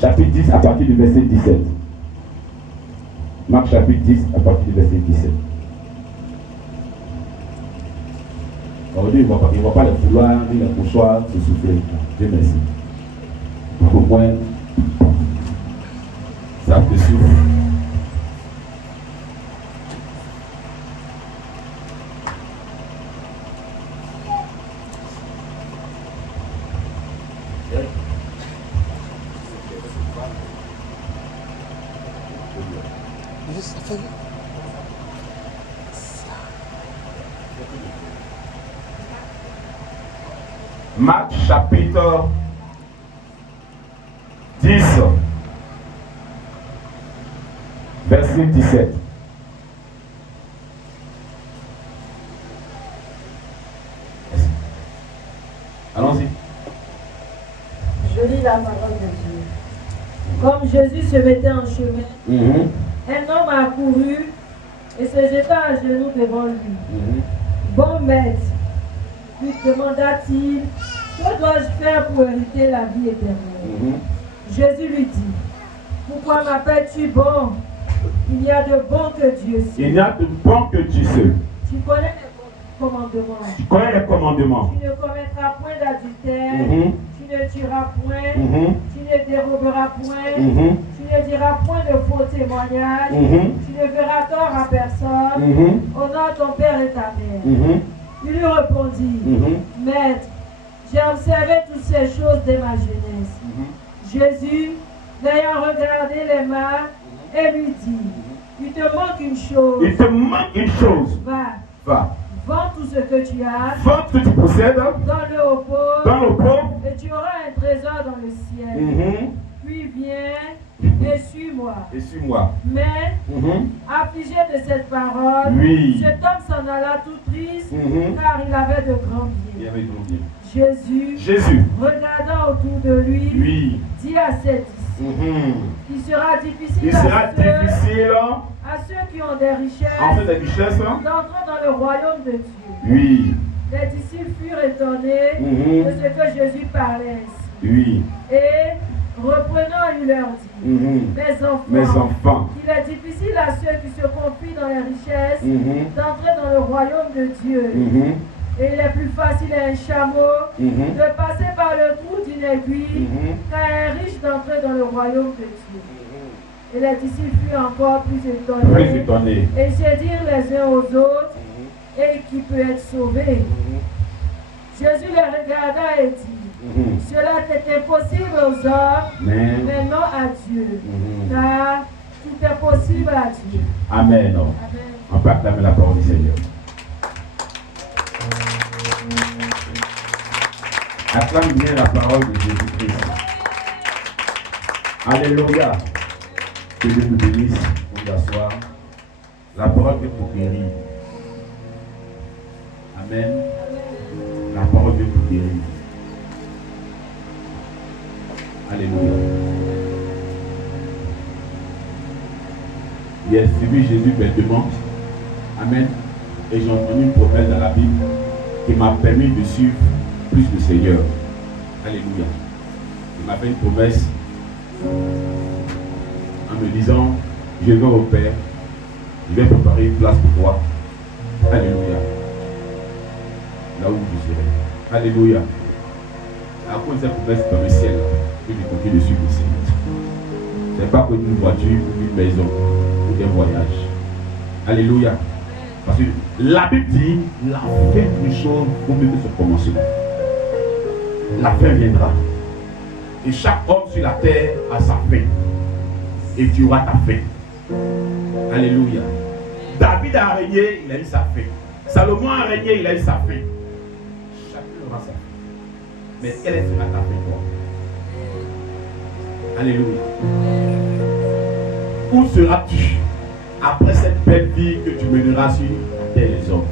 chapitre 10 à partir du verset 17. Marc chapitre 10 à partir du verset 17. Aujourd'hui, il ne voit pas les couloirs ni les poussoirs se souffler. Dieu merci. Au moins, ça te souffle. Marc chapitre 10, verset 17. Allons-y. Je lis la parole de Dieu. Comme Jésus se mettait en chemin, un homme accourut et se jeta à genoux devant lui. Bon maître, lui demanda-t-il, que dois-je faire pour hériter la vie éternelle? Jésus lui dit, pourquoi m'appelles-tu bon? Il n'y a de bon que Dieu seul. Il n'y a de bon que Dieu seul. Tu connais les commandements. Tu connais les commandements. Tu ne commettras point d'adultère. Tu ne tueras point. Tu ne déroberas point. Tu ne diras point de faux témoignages. Tu ne feras tort à personne. Honore ton père et ta mère. Il lui répondit, Maître, j'ai observé toutes ces choses dès ma jeunesse. Jésus, l'ayant regardé les mains, et lui dit, il te manque une chose. Il te manque une chose. Va. Vends tout ce que tu as. Vends ce que tu possèdes. Donne-le aux pauvres. Donne aux pauvres. Et tu auras un trésor dans le ciel. Puis viens et suis-moi. Et suis-moi. Mais, affligé de cette parole, cet homme s'en alla tout triste, car il avait de grands biens. Il avait de grands biens. Jésus, regardant autour de lui, dit à ses disciples, il sera difficile à ceux qui ont des richesses, d'entrer dans le royaume de Dieu. Les disciples furent étonnés de ce que Jésus parlait ainsi. Et reprenant, il leur dit, mes enfants, il est difficile à ceux qui se confient dans les richesses d'entrer dans le royaume de Dieu. Et il est plus facile à un chameau de passer par le trou d'une aiguille qu'à un riche d'entrer dans le royaume de Dieu. Et les disciples furent encore plus étonnés. Et se dirent les uns aux autres, et qui peut être sauvé? Jésus les regarda et dit, cela est impossible aux hommes, mais non à Dieu. Car tout est possible à Dieu. Amen. On peut acclamer la parole du Seigneur. Acclame bien la parole de Jésus-Christ. Alléluia. Que Dieu nous bénisse pour nous asseoir. La parole est pour guérir. Amen. La parole est pour guérir. Alléluia. J'ai suivi Jésus bêtement. Amen. Et j'ai entendu une promesse dans la Bible qui m'a permis de suivre plus le Seigneur. Alléluia. Il m'a fait une promesse en me disant, je vais au Père, je vais préparer une place pour toi. Alléluia. Là où je serai. Alléluia. À cause de cette promesse dans le ciel, que je continue de suivre le Seigneur. Ce n'est pas comme une voiture ou une maison ou des voyages. Alléluia. Parce que la Bible dit, la fin d'une chose vaut mieux que son commencement. La fin viendra. Et chaque homme sur la terre a sa fin. Et tu auras ta fin. Alléluia. David a régné, il a eu sa fin. Salomon a régné, il a eu sa fin. Chacun aura sa fin. Mais quelle sera ta fin, toi? Alléluia. Où seras-tu après cette belle vie que tu mèneras sur la terre des hommes?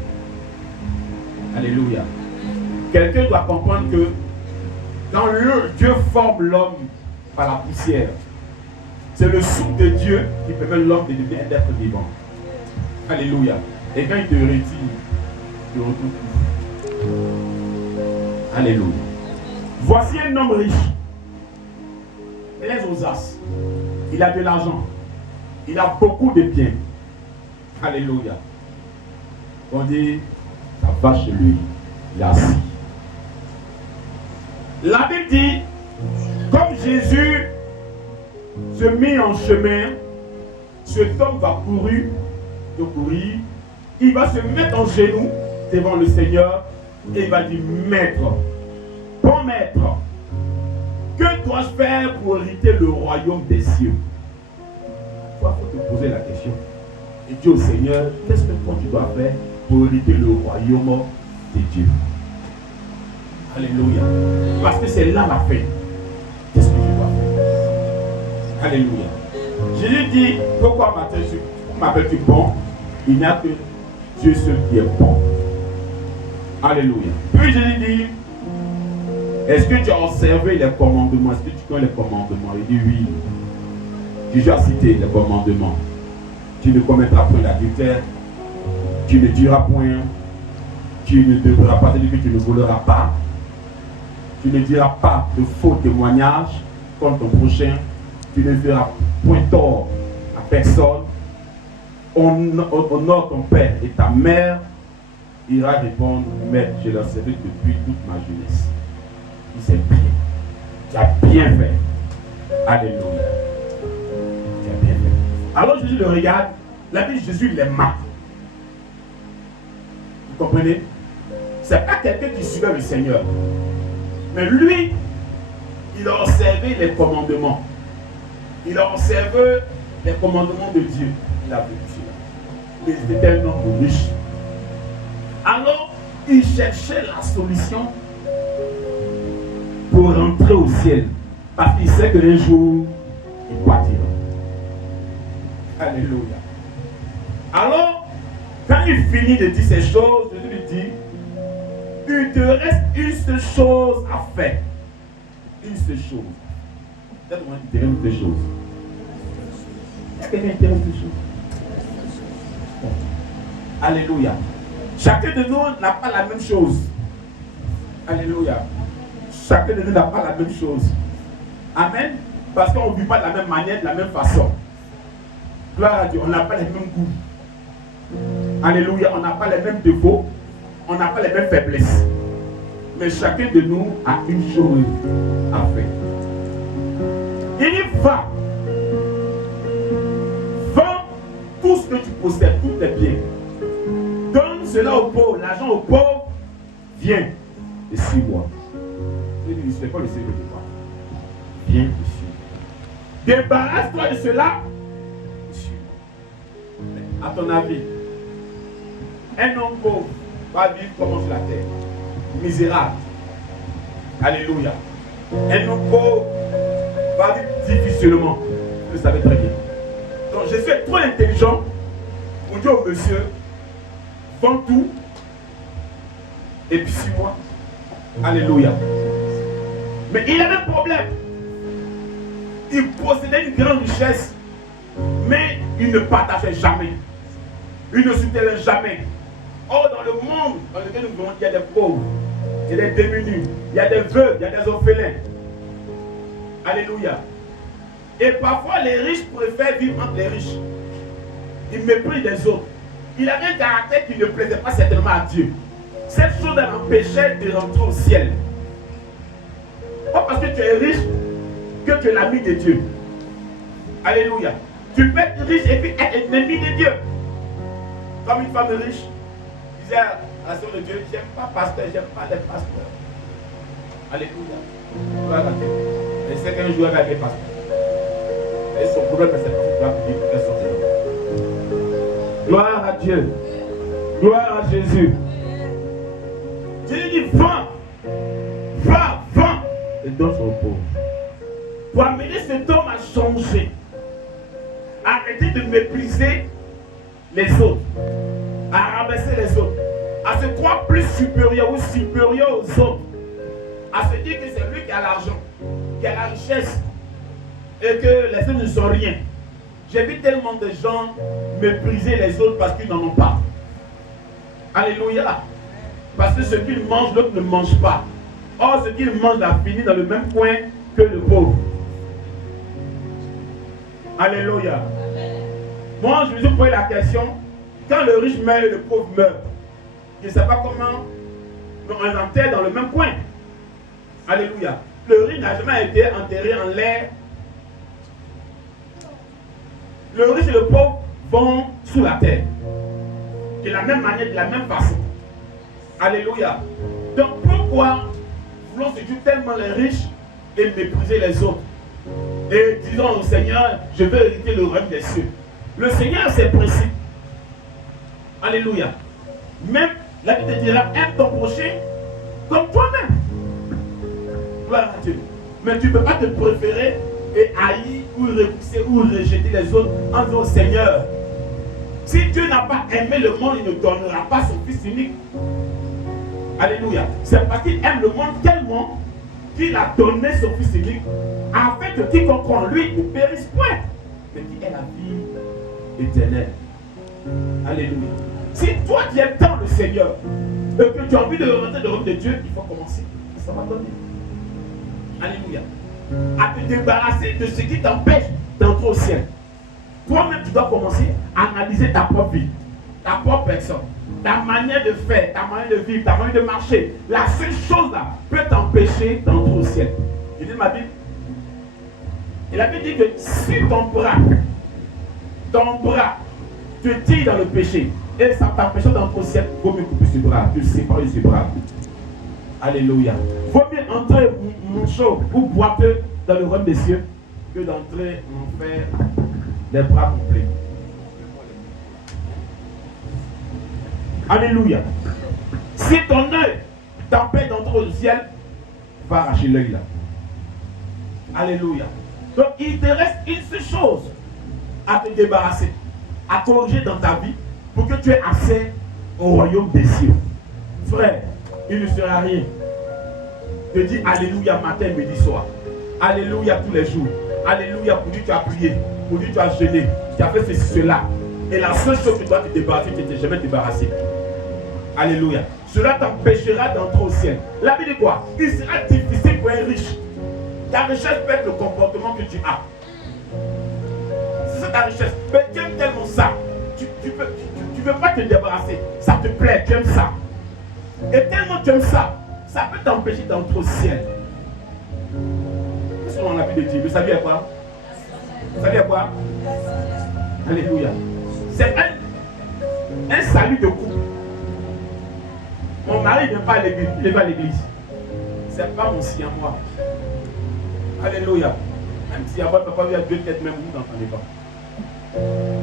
Alléluia. Quelqu'un doit comprendre que quand Dieu forme l'homme par la poussière, c'est le souffle de Dieu qui permet l'homme de devenir un être vivant. Alléluia. Et quand il te retire, tu retrouves tout. Alléluia. Voici un homme riche. il est aux as. Il a de l'argent. Il a beaucoup de biens. Alléluia. On dit, ça va chez lui. Il est assis. La Bible dit, comme Jésus se met en chemin, cet homme va courir, il va se mettre en genoux devant le Seigneur et il va dire, Maître, bon maître, que dois-je faire pour hériter le royaume des cieux? Toi, il faut te poser la question. Et dis au Seigneur, qu'est-ce que toi tu dois faire pour hériter le royaume de Dieu? Alléluia. Parce que c'est là la fin. Qu'est-ce que je dois faire? Alléluia. Jésus dit, pourquoi m'appelles-tu bon? Il n'y a que Dieu seul qui est bon. Alléluia. Puis Jésus dit, est-ce que tu as observé les commandements? Est-ce que tu connais les commandements? Il dit oui. Tu as cité les commandements. Tu ne commettras point l'adultère. Tu ne diras point. Tu ne devras pas dire que tu ne voleras pas. Tu ne diras pas de faux témoignages contre ton prochain. Tu ne feras point tort à personne. Honore ton père et ta mère. Ira répondre, Maître, je l'ai servi depuis toute ma jeunesse. Il s'est bien. Tu as bien fait. Alléluia. Tu as bien fait. Alors Jésus le regarde. La Bible, Jésus l'aima. Vous comprenez? Ce n'est pas quelqu'un qui suivait le Seigneur. Mais lui, il a observé les commandements. Il a observé les commandements de Dieu. Il a vécu cela. Mais il était un homme riche. Alors, il cherchait la solution pour rentrer au ciel. Parce qu'il sait qu'un jour, il partira. Alléluia. Alors, quand il finit de dire ces choses, Jésus lui dit, il te reste une seule chose à faire. Une seule chose. Peut-être qu'on va dire une seule chose. Il y a quelqu'un qui dit une seule chose. Alléluia. Chacun de nous n'a pas la même chose. Alléluia. Chacun de nous n'a pas la même chose. Amen. Parce qu'on ne vit pas de la même manière, de la même façon. Gloire à Dieu. On n'a pas les mêmes goûts. Alléluia. On n'a pas les mêmes défauts. On n'a pas les mêmes faiblesses. Mais chacun de nous a une chose à faire. Il y va. Vends tout ce que tu possèdes, tous tes biens. Donne cela aux pauvres, l'argent aux pauvres, viens et suis-moi. Je ne fais pas le Seigneur de toi. Viens et suis-moi. Débarrasse-toi de cela et suis-moi. À ton avis, un homme pauvre va vivre comment sur la terre? Misérable. Alléluia. Un homme pauvre va vivre difficilement. Vous le savez très bien. Donc je suis trop intelligent pour dire au monsieur, vends tout et puis suis-moi. Alléluia. Mais il avait un problème. Il possédait une grande richesse, mais il ne partageait jamais. Il ne soutenait jamais. Or, dans le monde dans lequel nous vivons, il y a des pauvres, il y a des démunis, il y a des veuves, il y a des orphelins. Alléluia. Et parfois, les riches préfèrent vivre entre les riches. Ils méprisent les autres. Il avait un caractère qui ne plaisait pas certainement à Dieu. Cette chose l'empêchait de rentrer au ciel. Pas parce que tu es riche que tu es l'ami de Dieu. Alléluia. Tu peux être riche et puis être ennemi de Dieu. Comme une femme riche disait à la sœur de Dieu, j'aime pas pasteur, j'aime pas les pasteurs. Alléluia. Gloire à Dieu. Et c'est qu'un jour elle va être pasteur. Et son problème c'est que doit vivre qu'elle sorte de. Gloire à Dieu. Gloire à Jésus. Jésus dit, va, et donne son pauvre. Pour amener cet homme à changer. Arrêter de mépriser les autres. À rabaisser les autres. À se croire plus supérieur ou supérieur aux autres. À se dire que c'est lui qui a l'argent, qui a la richesse. Et que les autres ne sont rien. J'ai vu tellement de gens mépriser les autres parce qu'ils n'en ont pas. Alléluia. Parce que ce qu'ils mangent, l'autre ne mange pas. Or, ce qu'ils mangent a fini dans le même coin que le pauvre. Alléluia. Moi, je me suis posé la question, quand le riche meurt et le pauvre meurt, je ne sais pas comment on enterre dans le même coin. Alléluia. Le riche n'a jamais été enterré en l'air. Le riche et le pauvre vont sous la terre. De la même manière, de la même façon. Alléluia. Donc pourquoi voulons séduire tellement les riches et mépriser les autres? Et disons au Seigneur, je veux hériter le royaume des cieux. Le Seigneur a ses principes. Alléluia. Même la Bible te dira, aime ton prochain comme toi-même. Gloire à Dieu. Mais tu ne peux pas te préférer et haïr ou repousser ou rejeter les autres en disant au Seigneur, si Dieu n'a pas aimé le monde, il ne donnera pas son Fils unique. Alléluia. C'est parce qu'il aime le monde tellement qu'il a donné son Fils unique afin que quiconque croit en lui ne périsse point, mais qu'il ait la vie éternelle. Alléluia. Si toi tu aimes tant le Seigneur et que tu as envie de rentrer dans le royaume de Dieu, il faut commencer. Ça va donner. Alléluia. À te débarrasser de ce qui t'empêche d'entrer au ciel. Toi-même, tu dois commencer à analyser ta propre vie, ta propre personne, ta manière de faire, ta manière de vivre, ta manière de marcher. La seule chose là peut t'empêcher d'entrer au ciel. Je lis ma Bible. Et la Bible dit que si ton bras te tire dans le péché et ça t'empêche d'entrer au ciel, il vaut mieux couper ce bras, te séparer de ce bras. Alléluia. Il vaut mieux entrer chaud ou boiteux dans le royaume des cieux que d'entrer en enfer des bras complets. Alléluia. Si ton œil t'empêche d'entrer au ciel, va arracher l'œil là. Alléluia. Donc il te reste une seule chose à te débarrasser, à corriger dans ta vie pour que tu aies accès au royaume des cieux. Frère, il ne sera rien de dire Alléluia matin, midi, soir. Alléluia tous les jours. Alléluia pour dire tu as prié, pour dire tu as jeûné, tu as fait ceci, cela. Et la seule chose que tu dois te débarrasser, tu ne t'es jamais débarrassé. Alléluia. Cela t'empêchera d'entrer au ciel. La Bible dit quoi? Il sera difficile pour un riche. Ta richesse peut être le comportement que tu as. C'est ta richesse. Mais tu aimes tellement ça. Tu ne veux pas te débarrasser. Ça te plaît, tu aimes ça. Et tellement tu aimes ça, ça peut t'empêcher d'entrer au ciel. Qu'est-ce qu'on a envie de dire? Vous savez à quoi? Vous savez à quoi? Alléluia. C'est un salut de couple. Mon mari ne vient pas à l'église. Il va à l'église. C'est pas mon si à moi. Alléluia. Même si avant papa vient deux têtes, même vous n'entendez pas.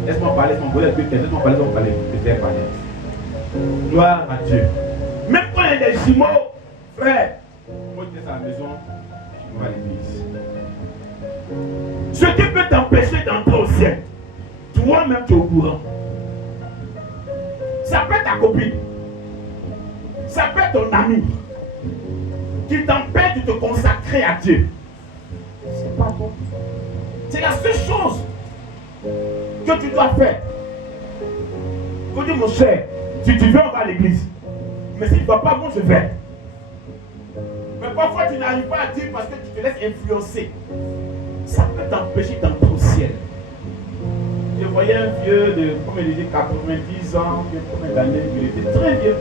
Laisse-moi parler, laisse-moi parler, deux têtes, laisse-moi parler, laisse-moi parler. Gloire à Dieu. Même quand il y a des jumeaux, frère, moi je suis à la maison, je vais à l'église. Ce qui peut t'empêcher d'entrer au ciel, toi-même tu es au courant. Ça peut être ta copine, ça peut être ton ami qui t'empêche de te consacrer à Dieu. C'est pas bon. C'est la seule chose que tu dois faire. Faut dire mon cher, si tu veux on va à l'église. Mais s'il ne va pas, bon je vais. Mais parfois tu n'arrives pas à dire parce que tu te laisses influencer. Ça peut t'empêcher d'entrer au ciel. Je voyais un vieux de, comme il dit, 90 ans, combien d'années, il était très vieux.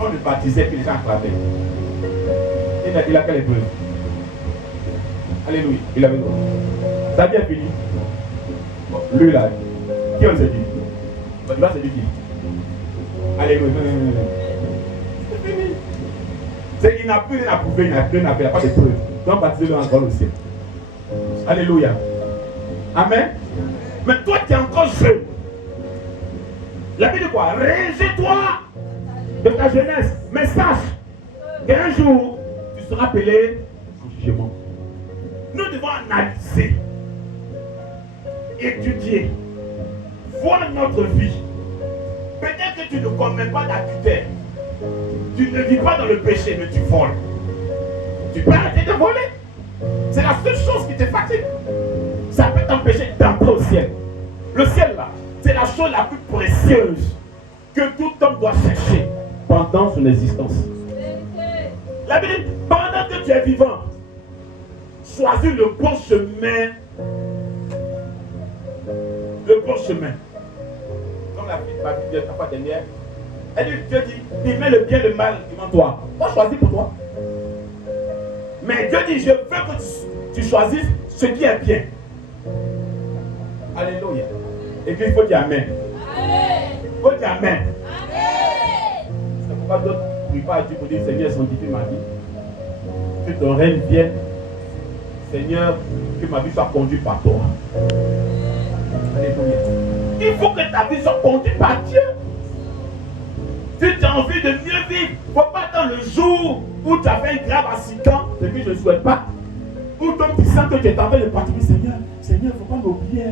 On le baptisait que les gens acclamaient. Il a quelle épreuve? Alléluia, il avait droit. Ça a bien fini. Bon, lui là, qui on s'est dit? Il va se dire qui? Alléluia. C'est fini. C'est qu'il n'a plus rien à prouver, il n'a plus rien à faire, il n'a pas de preuve. Donc baptisez-le encore au ciel. Alléluia. Amen. Mais toi tu es encore jeune. La Bible dit quoi? Régis-toi de ta jeunesse. Mais sache qu'un jour tu seras appelé au jugement. Nous devons analyser, étudier, voir notre vie. Peut-être que tu ne commets pas d'adultère. Tu ne vis pas dans le péché, mais tu voles. Tu peux arrêter de voler. C'est la seule chose qui te fatigue. Ça peut t'empêcher d'entrer au ciel. Le ciel là, c'est la chose la plus précieuse que tout homme doit chercher pendant son existence. La Bible dit, pendant que tu es vivant, choisis le bon chemin bon chemin. Comme la fille m'a dit la fois dernière, elle dit, Dieu dit, il met le bien et le mal devant toi. Moi, choisis pour toi. Mais Dieu dit, je veux que tu choisisses ce qui est bien. Alléluia. Et puis il faut dire Amen. Il faut dire Amen. C'est pourquoi d'autres ne prient pas à Dieu pour dire, Seigneur, sanctifie ma vie. Que ton règne vienne. Seigneur, que ma vie soit conduite par toi. Alléluia. Il faut que ta vie soit conduite par Dieu. Si tu as envie de mieux vivre, il ne faut pas attendre le jour où tu as fait un grave accident, ce que je ne souhaite pas. Ou donc tu sens que tu es en train de partir, Seigneur, Seigneur, il ne faut pas m'oublier.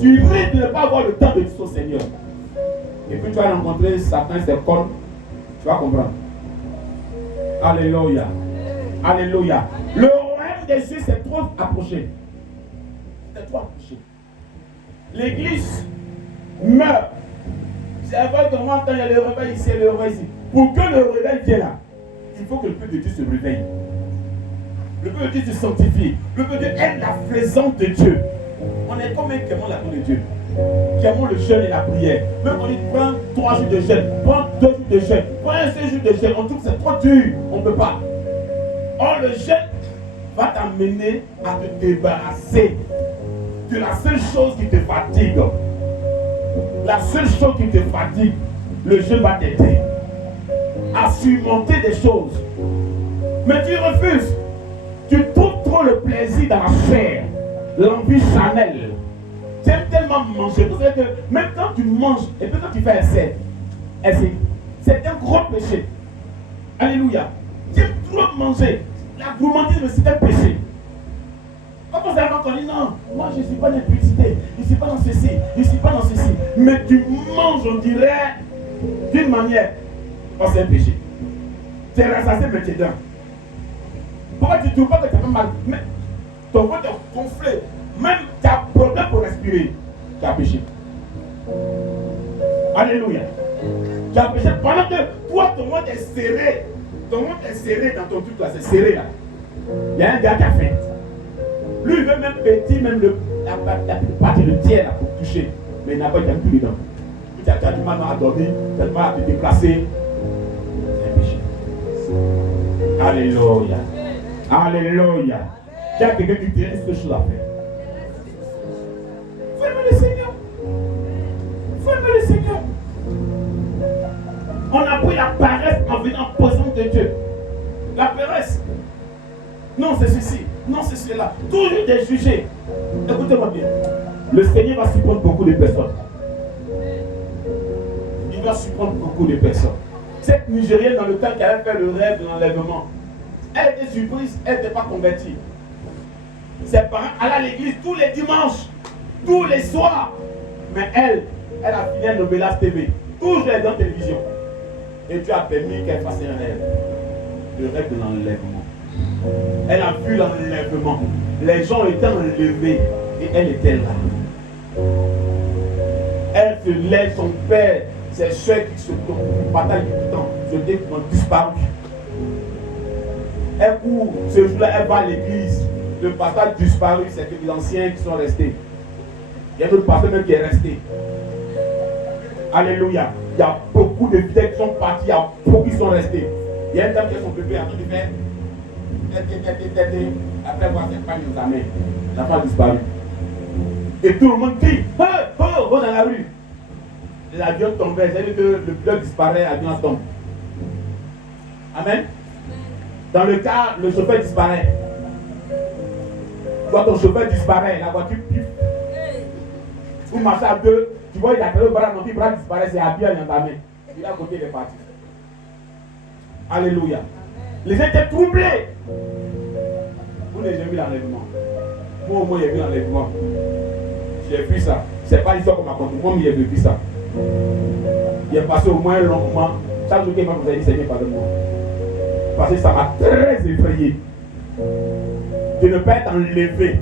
Tu risques de ne pas avoir le temps de dire au Seigneur. Et puis tu vas rencontrer Satan et ses cornes, tu vas comprendre. Alléluia. Alléluia. Le royaume des cieux s'est trop approché. C'est trop approché. L'église meurt. C'est vrai que moi, quand il y a le réveil ici et le réveil ici. Pour que le réveil vienne là, il faut que le peuple de Dieu se réveille. Le peuple de Dieu se sanctifie. Le peuple de Dieu aime la présence de Dieu. On est comme un qui aimons la main de Dieu. Qui aimons le jeûne et la prière. Même quand on dit prends 3 jours de jeûne, prends 2 jours de jeûne, prends un seul jour de jeûne, on trouve que c'est trop dur. On ne peut pas. Or, le jeûne va t'amener à te débarrasser de la seule chose qui te fatigue. La seule chose qui te fatigue, le jeûne va t'aider à surmonter des choses. Mais tu refuses. Tu trouves trop le plaisir dans la chair, l'envie charnelle. Tu aimes tellement manger. Vous savez que même quand tu manges, et puis quand tu fais un essai, c'est un gros péché. Alléluia. Tu aimes trop manger. La gourmandise, c'est un péché. Quand vous avez entendu, non, moi je ne suis pas dans l'impudicité, je ne suis pas dans ceci, je ne suis pas dans ceci. Mais tu manges, on dirait, d'une manière. Oh, c'est un péché. Tu es rassasié, mais tu es dedans. Pourquoi tu ne trouves pas que tu as fait mal? Mais ton ventre est gonflé. Même tu as problème pour respirer. Tu as péché. Alléluia. Tu as péché pendant que toi, ton ventre est serré. Ton ventre est serré dans ton truc là. C'est serré là. Il y a un gars qui a faim. Lui, il veut même petit, même la partie de tiers là pour toucher. Mais il n'a pas plus dedans. Tu as du mal à dormir, tu as du mal à te déplacer. C'est un péché. Alléluia. Alléluia. Tu as quelqu'un qui te reste quelque chose à faire. Faut aimer le Seigneur. Faut aimer le Seigneur. On a pris la paresse en venant en présence de Dieu. La paresse. Non, c'est ceci. Non, c'est cela. Toujours des jugés. Écoutez-moi bien. Le Seigneur va surprendre beaucoup de personnes. Il va surprendre beaucoup de personnes. Cette Nigérienne, dans le temps qu'elle avait fait le rêve de l'enlèvement, elle était surprise, elle n'était pas convertie. Ses parents allaient à l'église tous les dimanches, tous les soirs. Mais elle a fini à Novelas TV. Toujours elle est dans la télévision. Et Dieu a permis qu'elle fasse un rêve. Le rêve de l'enlèvement. Elle a vu l'enlèvement. Les gens étaient enlevés et elle était là. Elle se lève, son père, ses soeurs qui se bataillent tout le temps, ont disparu. Elle court, ce jour-là, elle va à l'église. Le pasteur a disparu, c'est que les anciens qui sont restés. Il y a d'autres pasteurs même qui est resté. Alléluia. Il y a beaucoup de fidèles qui sont partis, il y a beaucoup qui sont restés. Il y a une dame qui a son bébé en train de faire. Après voir ses femmes dans sa main, l'enfant a disparu. Et tout le monde crie, oh, oh, oh, dans la rue. L'avion tombait, c'est-à-dire que le pilote disparaît, l'avion tombe. Amen. Dans le cas, le chauffeur disparaît. Quand ton chauffeur disparaît, la voiture piffe. Vous marchez à deux, tu vois, il a fait le bras, non, le bras disparaît, c'est habillé dans ta main. Il est à côté, il est parti. Alléluia. Les gens étaient troublés. Vous n'avez jamais vu l'enlèvement. Moi, au moins, j'ai vu l'enlèvement. J'ai vu ça. C'est pas l'histoire qu'on m'a conté. Moi, j'ai vécu ça. Il est passé au moins un long moment. Chaque jour qu'il m'a dit, Seigneur, pardonne-moi. Parce que ça m'a très effrayé. De ne pas être enlevé.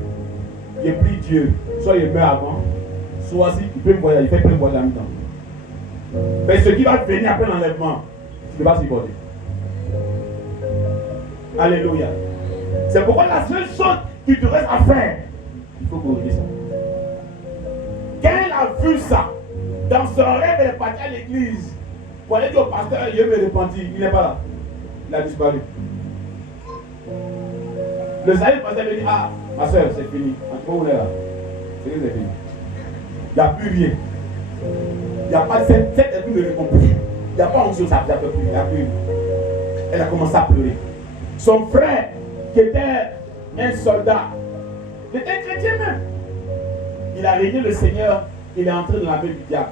J'ai pris Dieu. Soit il meurt avant, soit si il peut me voyager, il fait plein de voyages en même temps. Mais ce qui va venir après l'enlèvement, tu ne vas pas supporter. Alléluia. C'est pourquoi la seule chose qui te reste à faire, il faut corriger ça. Quand elle a vu ça, dans son rêve, elle est partie à l'église. Pour aller dire au pasteur, je me repentir. Il n'est pas là. Il a disparu. Le salut pasteur me dit, ah, ma soeur, c'est fini. En tout cas, où on est là? C'est fini. Il n'y a plus rien. Il n'y a pas cette esprit ne répond plus. Il n'y a pas onction, ça ne peut plus. Il n'y a plus. Elle a commencé à pleurer. Son frère, qui était un soldat, il était chrétien même. Il a régné le Seigneur, il est entré dans la main du diable.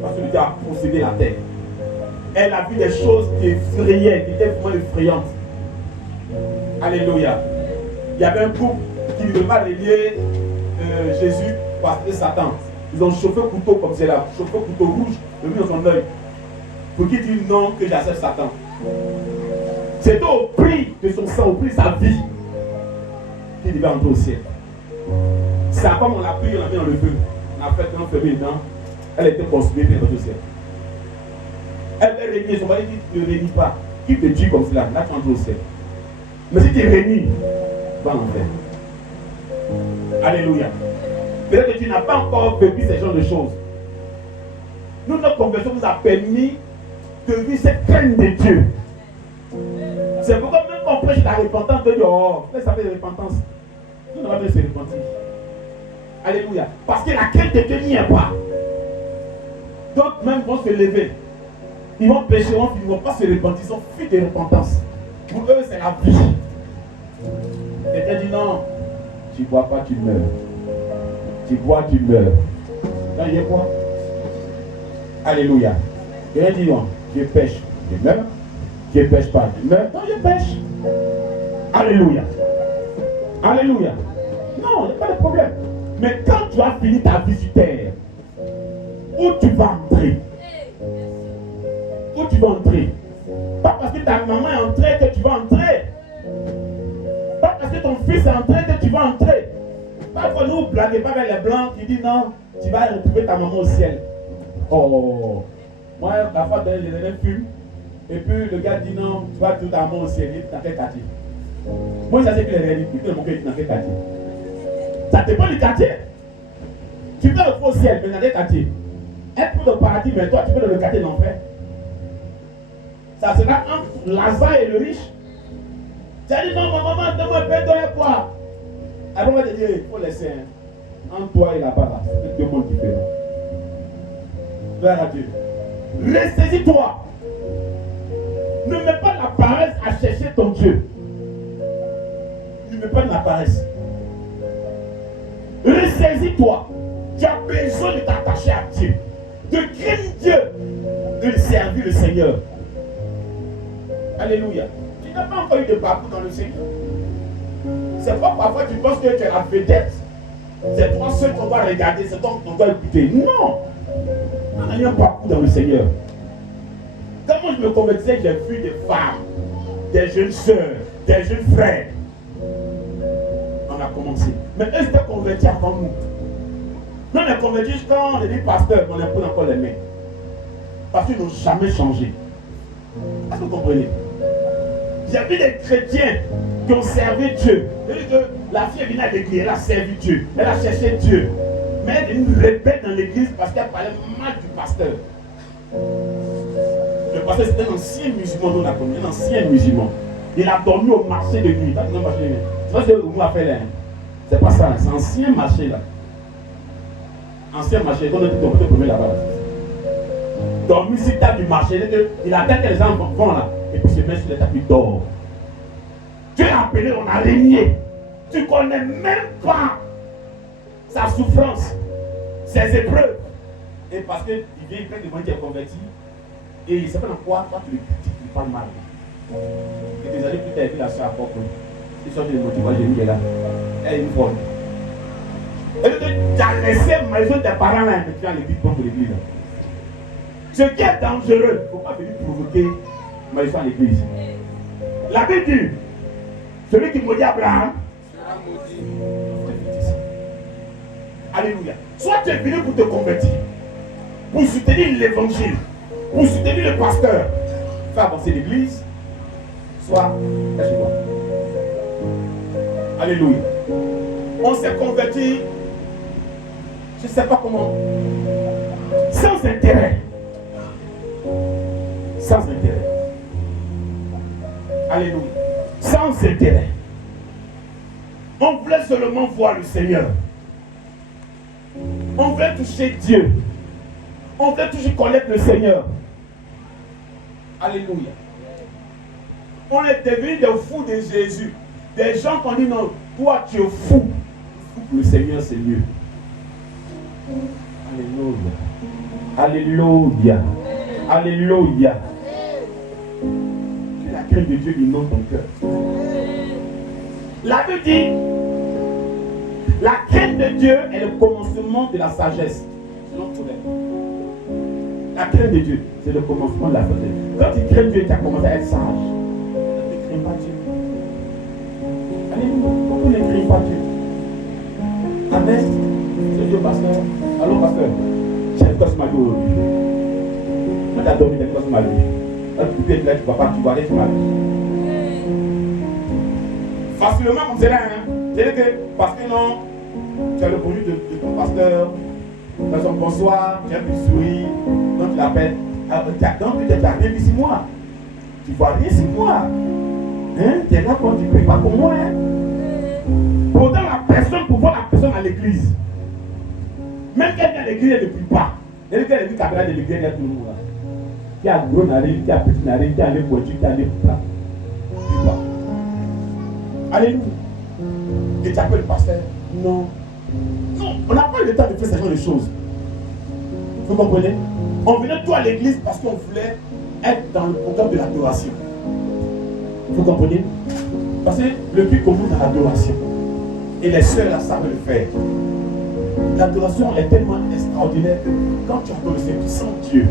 Parce que le diable a possédé la terre. Elle a vu des choses qui effrayaient, qui étaient vraiment effrayantes. Alléluia. Il y avait un couple qui ne veut pas régner Jésus parce que Satan. Ils ont chauffé couteau comme c'est là, chauffé couteau rouge, le mis dans son œil. Pour qu'il dise non, que j'accepte Satan. C'était au prix de son sang, au prix de sa vie, qu'il devait entrer au ciel. Sa femme, on l'a pris, on l'a mis dans le feu. On a fait un feu dedans. Elle était consumée, puis elle est entrée au ciel. Elle veut régner, son mari dit, ne régnis pas. Qui te tue comme cela, là tu entres au ciel. Mais si tu régnis, va en enfer. Alléluia. Peut-être que tu n'as pas encore vécu ce genre de choses. Nous, notre conversion nous a permis de vivre cette crainte de Dieu. C'est pourquoi même quand on prêche la repentance, de Dieu, oh, ça fait la repentance. Nous n'avons pas se repentir. Alléluia. Parce que la crainte de Dieu n'y est pas. D'autres même vont se lever. Ils vont pécher, ils ne vont pas se repentir. Ils sont fuis de repentance. Pour eux, c'est la vie. Quelqu'un dit non, tu ne bois pas, tu meurs. Tu bois, tu meurs. Là, il y a quoi? Alléluia. Quelqu'un dit non, je pêche, je meurs. Je ne pêche pas, je meurs. Non, je pêche. Alléluia. Alléluia. Non, il n'y a pas de problème. Mais quand tu as fini ta vie sur terre, où tu vas entrer? Où tu vas entrer? Pas parce que ta maman est entrée que tu vas entrer. Pas parce que ton fils est entré que tu vas entrer. Parfois nous blaguez pas avec les blancs qui disent non, tu vas retrouver ta maman au ciel. Oh, moi la fois donné les fume. Et puis le gars dit non, tu vas retrouver ta maman au ciel. Il est dans quel quartier? Moi je sais que les réalités, il est dans quel quartier? Ça dépend du quartier. Tu peux le retrouver au ciel, mais dans quel quartier? Être pour le paradis, mais toi tu peux dans le quartier d'enfer. Ça sera entre Lazare et le riche. Tu as dit non, ma maman, donne-moi un peu d'eau et boire. Alors on va te dire, il faut laisser entre toi et là-bas, là, c'est deux mondes différents. Gloire à Dieu. Ressaisis-toi. Ne mets pas la paresse à chercher ton Dieu. Ne mets pas de la paresse. Ressaisis-toi. Tu as besoin de t'attacher à Dieu, de craindre Dieu, de servir le Seigneur. Alléluia. Tu n'as pas encore eu de parcours dans le Seigneur. C'est pas parfois tu penses que tu es la vedette. C'est toi seul qu'on va regarder, c'est toi qu'on va écouter. Non. On a eu un parcours dans le Seigneur. Quand moi je me convertissais, j'ai vu des femmes, des jeunes soeurs, des jeunes frères. On a commencé. Mais eux étaient convertis avant nous. Nous on est convertis quand on est dit pasteur, on impose encore les mains. Parce qu'ils n'ont jamais changé. Est-ce que vous comprenez? J'ai vu des chrétiens qui ont servi Dieu. Que la fille est venue à l'église, elle a servi Dieu, elle a cherché Dieu. Mais elle est venue répéter dans l'église parce qu'elle parlait mal du pasteur. Le pasteur c'était un ancien musulman, nous l'avons connu, un ancien musulman. Il a dormi au marché de nuit. Tu vois ce que vous avez fait là? C'est pas ça, c'est un ancien marché là. Ancien marché, quand on dit qu'on peut te promener là-bas. Dormi sur table du marché, il attend que les gens vont là, et puis se met sur les tables, il dort. Tu es appelé, on a régné. Tu ne connais même pas sa souffrance, ses épreuves. Et parce qu'il vient près de moi, il est converti, et il ne sait pas dans quoi, toi tu le critiques, il parle mal. Et des années plus tard, il a soeur à Pop. Il sort de motivation, j'ai mis là. Elle est une bonne. Et tu as laissé la maison de tes parents là, et tu as l'église pour l'église. Ce qui est dangereux, il ne faut pas venir provoquer malédiction à l'église. La Bible dit, celui qui maudit Abraham sera maudit. Alléluia. Soit tu es venu pour te convertir, pour soutenir l'évangile, pour soutenir le pasteur, faire avancer l'église, soit lâchez-toi. Alléluia. On s'est converti je ne sais pas comment. Sans intérêt. Sans intérêt. Alléluia. Sans intérêt. On voulait seulement voir le Seigneur. On voulait toucher Dieu. On voulait toujours connaître le Seigneur. Alléluia. On est devenus des fous de Jésus. Des gens qui ont dit non, toi tu es fou. Le Seigneur c'est mieux. Alléluia. Alléluia. Alléluia. Que la crainte de Dieu inonde ton cœur. La Bible dit, la crainte de Dieu est le commencement de la sagesse. C'est notre problème. La crainte de Dieu, c'est le commencement de la sagesse. Quand tu crains Dieu, tu as commencé à être sage. Ne crains pas Dieu. Alléluia. Pourquoi ne crains pas Dieu? Amen. C'est Dieu, pasteur. Allô, pasteur. J'ai une cause ma vie aujourd'hui. Quand tu as dormi, tu as une cause ma vie. Quand tu peux être là, tu ne vas pas, tu vas aller sur ma vie. Facilement comme c'est là, hein. C'est-à-dire que, parce que non, tu as le produit de ton pasteur, tu as son bonsoir, tu as un petit sourire, donc tu l'appelles. Donc tu n'as rien vu sur moi. Tu ne vois rien sur moi. Hein? Tu es là quand tu ne pries pas pour moi. Hein? Pourtant, la personne, pour voir la personne à l'église, même quand elle vient à l'église, elle ne prie pas. Elle vient à l'église, elle de l'église, elle est tout le monde là. Qui a gros narine, qui a petit narine, qui a les pointus, qui a les plats. Tu ne prie pas. Alléluia. Et tu appelles le pasteur. Non. Non, on n'a pas le temps de faire ce genre de choses. Vous comprenez? On venait tout à l'église parce qu'on voulait être dans le programme de l'adoration. Vous comprenez? Parce que le but commence dans l'adoration. Et les sœurs là savent le faire. L'adoration est tellement extraordinaire que quand tu adores le Seigneur, tu sens Dieu.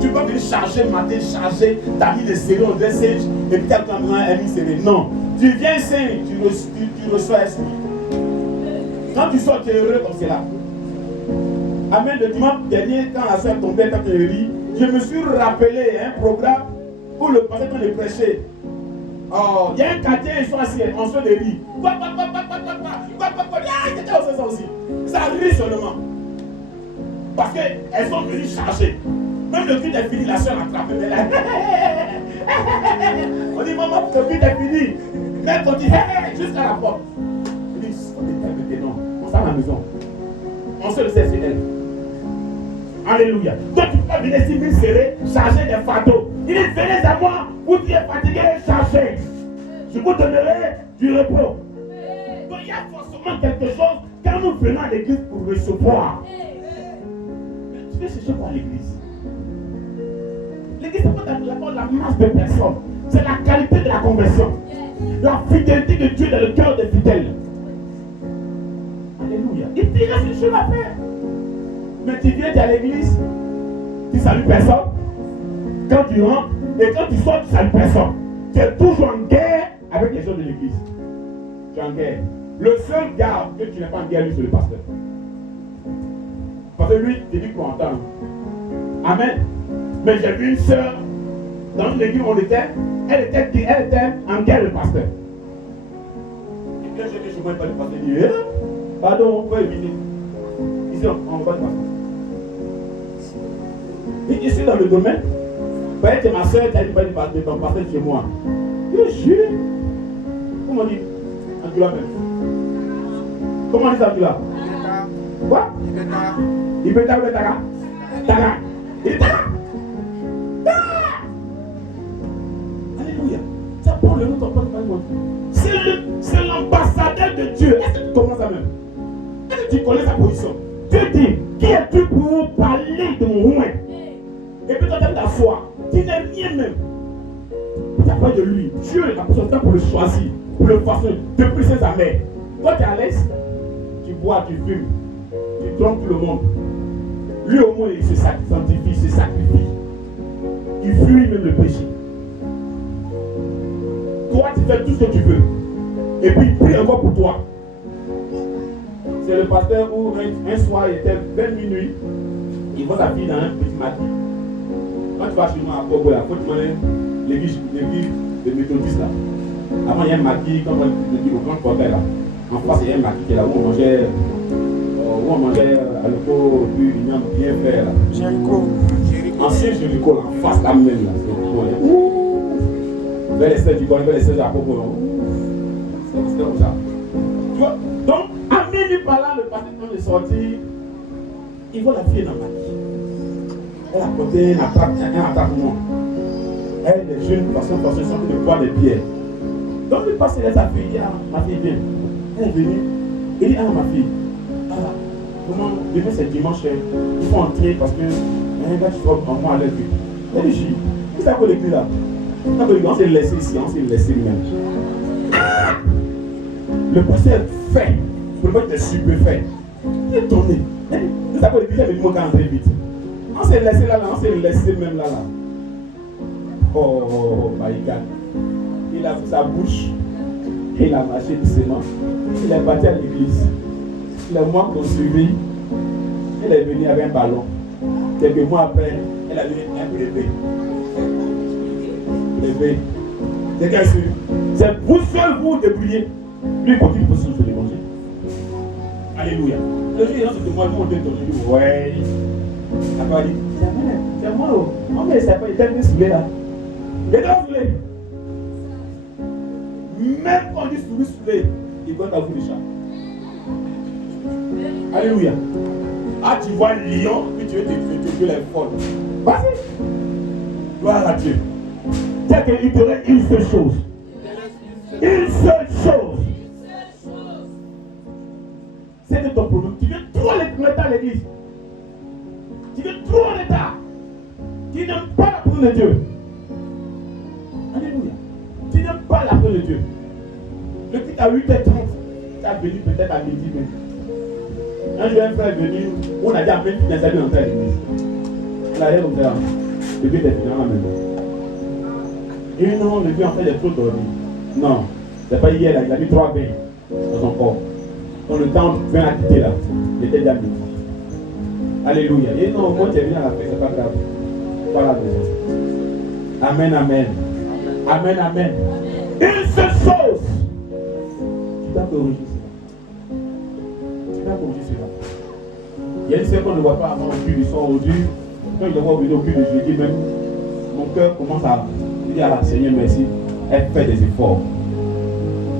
Tu peux pas venir charger le matin, charger, t'as mis les séries, on dirait singe, et puis tu as mis série. Non. Tu viens saint, tu reçois esprit. Quand tu sors, tu es heureux comme cela. Amen. Le dimanche dernier, quand la soeur tombait, quand elle rit, je me suis rappelé un programme où le pasteur quand il prêchait. Oh, il y a un quartier, ils sont assis en train de rire. Ça aussi. Ça rit seulement. Parce qu'elles sont venues charger. Même le culte est fini, la soeur a attrapé. On dit, maman, le culte est fini. Mais on dit, jusqu'à la porte. On dit, on s'en à la maison. On se le sait, c'est elle. Alléluia. Donc tu peux venir ici, mille serrés, charger des fardeaux. Il dit, venez à moi, vous qui êtes fatigué, chargez. Je vous donnerai du repos. Donc il y a forcément quelque chose quand nous venons à l'église pour recevoir. Mais tu veux chercher quoi à l'église? L'église, c'est pas la masse de personnes. C'est la qualité de la conversion. La fidélité de Dieu dans le cœur des fidèles. Alléluia. Il te reste une chose à faire. Mais tu viens à l'église, tu ne salues personne. Quand tu rentres et quand tu sors, tu ne salues personne. Tu es toujours en guerre avec les gens de l'église. Tu es en guerre. Le seul gars que tu n'es pas en guerre, lui, c'est le pasteur. Parce que lui, tu dis qu'on entend. Amen. Mais j'ai vu une soeur dans l'église où on était, elle était en guerre, le pasteur. Et quand j'ai vu chez moi, le pasteur dit, pardon, on peut éviter. Ici, on ne va pas le pasteur. Et ici, dans le domaine, peut-être que ma soeur, tu as dit, ton pasteur chez moi. Je jure. Comment on dit Angela même. Comment on dit ça, Angela? Quoi? Ibeta ou Taka? Taka. Ibeta. Alléluia. Ça prend le nom de ton père. C'est l'ambassadeur de Dieu. Est-ce que tu comprends ça même? Est-ce que tu connais sa position? Dieu dit, qui es-tu pour parler de mon roi? Et puis toi, tu as ta foi. Tu n'es rien même. Tu n'as pas de lui. Dieu a besoin de temps pour le choisir, pour le façonner, depuis ses amers. Toi, tu es à l'aise. Tu bois, tu fumes, tu trompes tout le monde. Lui, au moins, il se sanctifie, il se sacrifie. Il fuit même le péché. Toi, tu fais tout ce que tu veux. Et puis, il prie encore pour toi. C'est le pasteur où un soir, il était 20 minuit. Il voit sa fille dans un petit maquis. Quand tu vas chez moi à Bobo, il faut demander l'église de méthodiste là. Avant, il y a un maquis, comme on dit au grand portail là. En face, il y a un maquis qui est là où on mangeait où on mangeait à l'eau, puis une viande bien faite là. Jéricho. Ancien Jéricho, là, en face la même là. Vers les sèches du corps, vers les sèches à propos. C'était comme ça. Tu vois? Donc, à minuit par là, le pasteur quand il est sorti, il voit la fille dans ma vie. Elle a porté un attaquement. Elle est jeune, parce qu'elle sentait le poids des pierres. Donc, le pasteur laisse sa fille, il dit, ah, ma fille vient. Elle est venue. Il dit, ah, ma fille, comment, demain c'est dimanche, il faut entrer parce que un gars qui sort en moi à l'œuvre. Elle dit, qu'est-ce que ça fait là? On s'est laissé ici, on s'est laissé lui-même. Le pasteur fait, pour le mettre stupéfait. Il est tourné. Qu'est-ce que ça fait j'avais dit, moi, quand entrer vite. On s'est laissé là, on s'est laissé même là. Oh, my God. Il a fait sa bouche. Il a marché doucement. Il est parti à l'église. Les mois qu'on suivit, elle est venue avec un ballon. Quelques mois après, elle a eu un bébé. Bébé. C'est qu'elle suit. C'est vous seul vous débrouiller. Lui, il continue pour se l'évangile. Alléluia. Le jour, il rentre de moi, nous on dit, ouais. Après, il dit, c'est moi, oh. Non, mais c'est pas, il était saoulé là. Il était saoulé. Même quand on dit saoulé, il doit t'avouer les chats. Alléluia. Ah, tu vois le lion, puis tu veux te tuer les folles. Vas-y. Gloire à Dieu. C'est qu'il te reste une seule chose. Une seule chose. C'est de ton problème. Tu viens trop en état à l'église. Tu viens trop en état. Tu n'aimes pas la parole de Dieu. Alléluia. Tu n'aimes pas la parole de Dieu. Le culte à 8h30, tu as venu peut-être à midi même. Un jour, un frère est venu, on a dit à peine qu'il a salué entrer à l'église. On a dit comme ça, le but est fini dans la maison. Et non, le but en fait est trop dormi. Non, c'est pas hier, là, il a mis 3 bains dans son corps. Quand le temps vient à quitter là, il était déjà midi. Alléluia. Et non, moi tu es venu à la paix, c'est pas grave. Pas la maison. Amen, amen. Amen, amen. Une seule chose. Tu dois corriger cela. Tu dois corriger cela. Il y a une seule qu'on ne voit pas avant au culte du soir aujourd'hui. Quand je le vois au culte de jeudi même, mon cœur commence à dire à la Seigneur merci. Elle fait des efforts.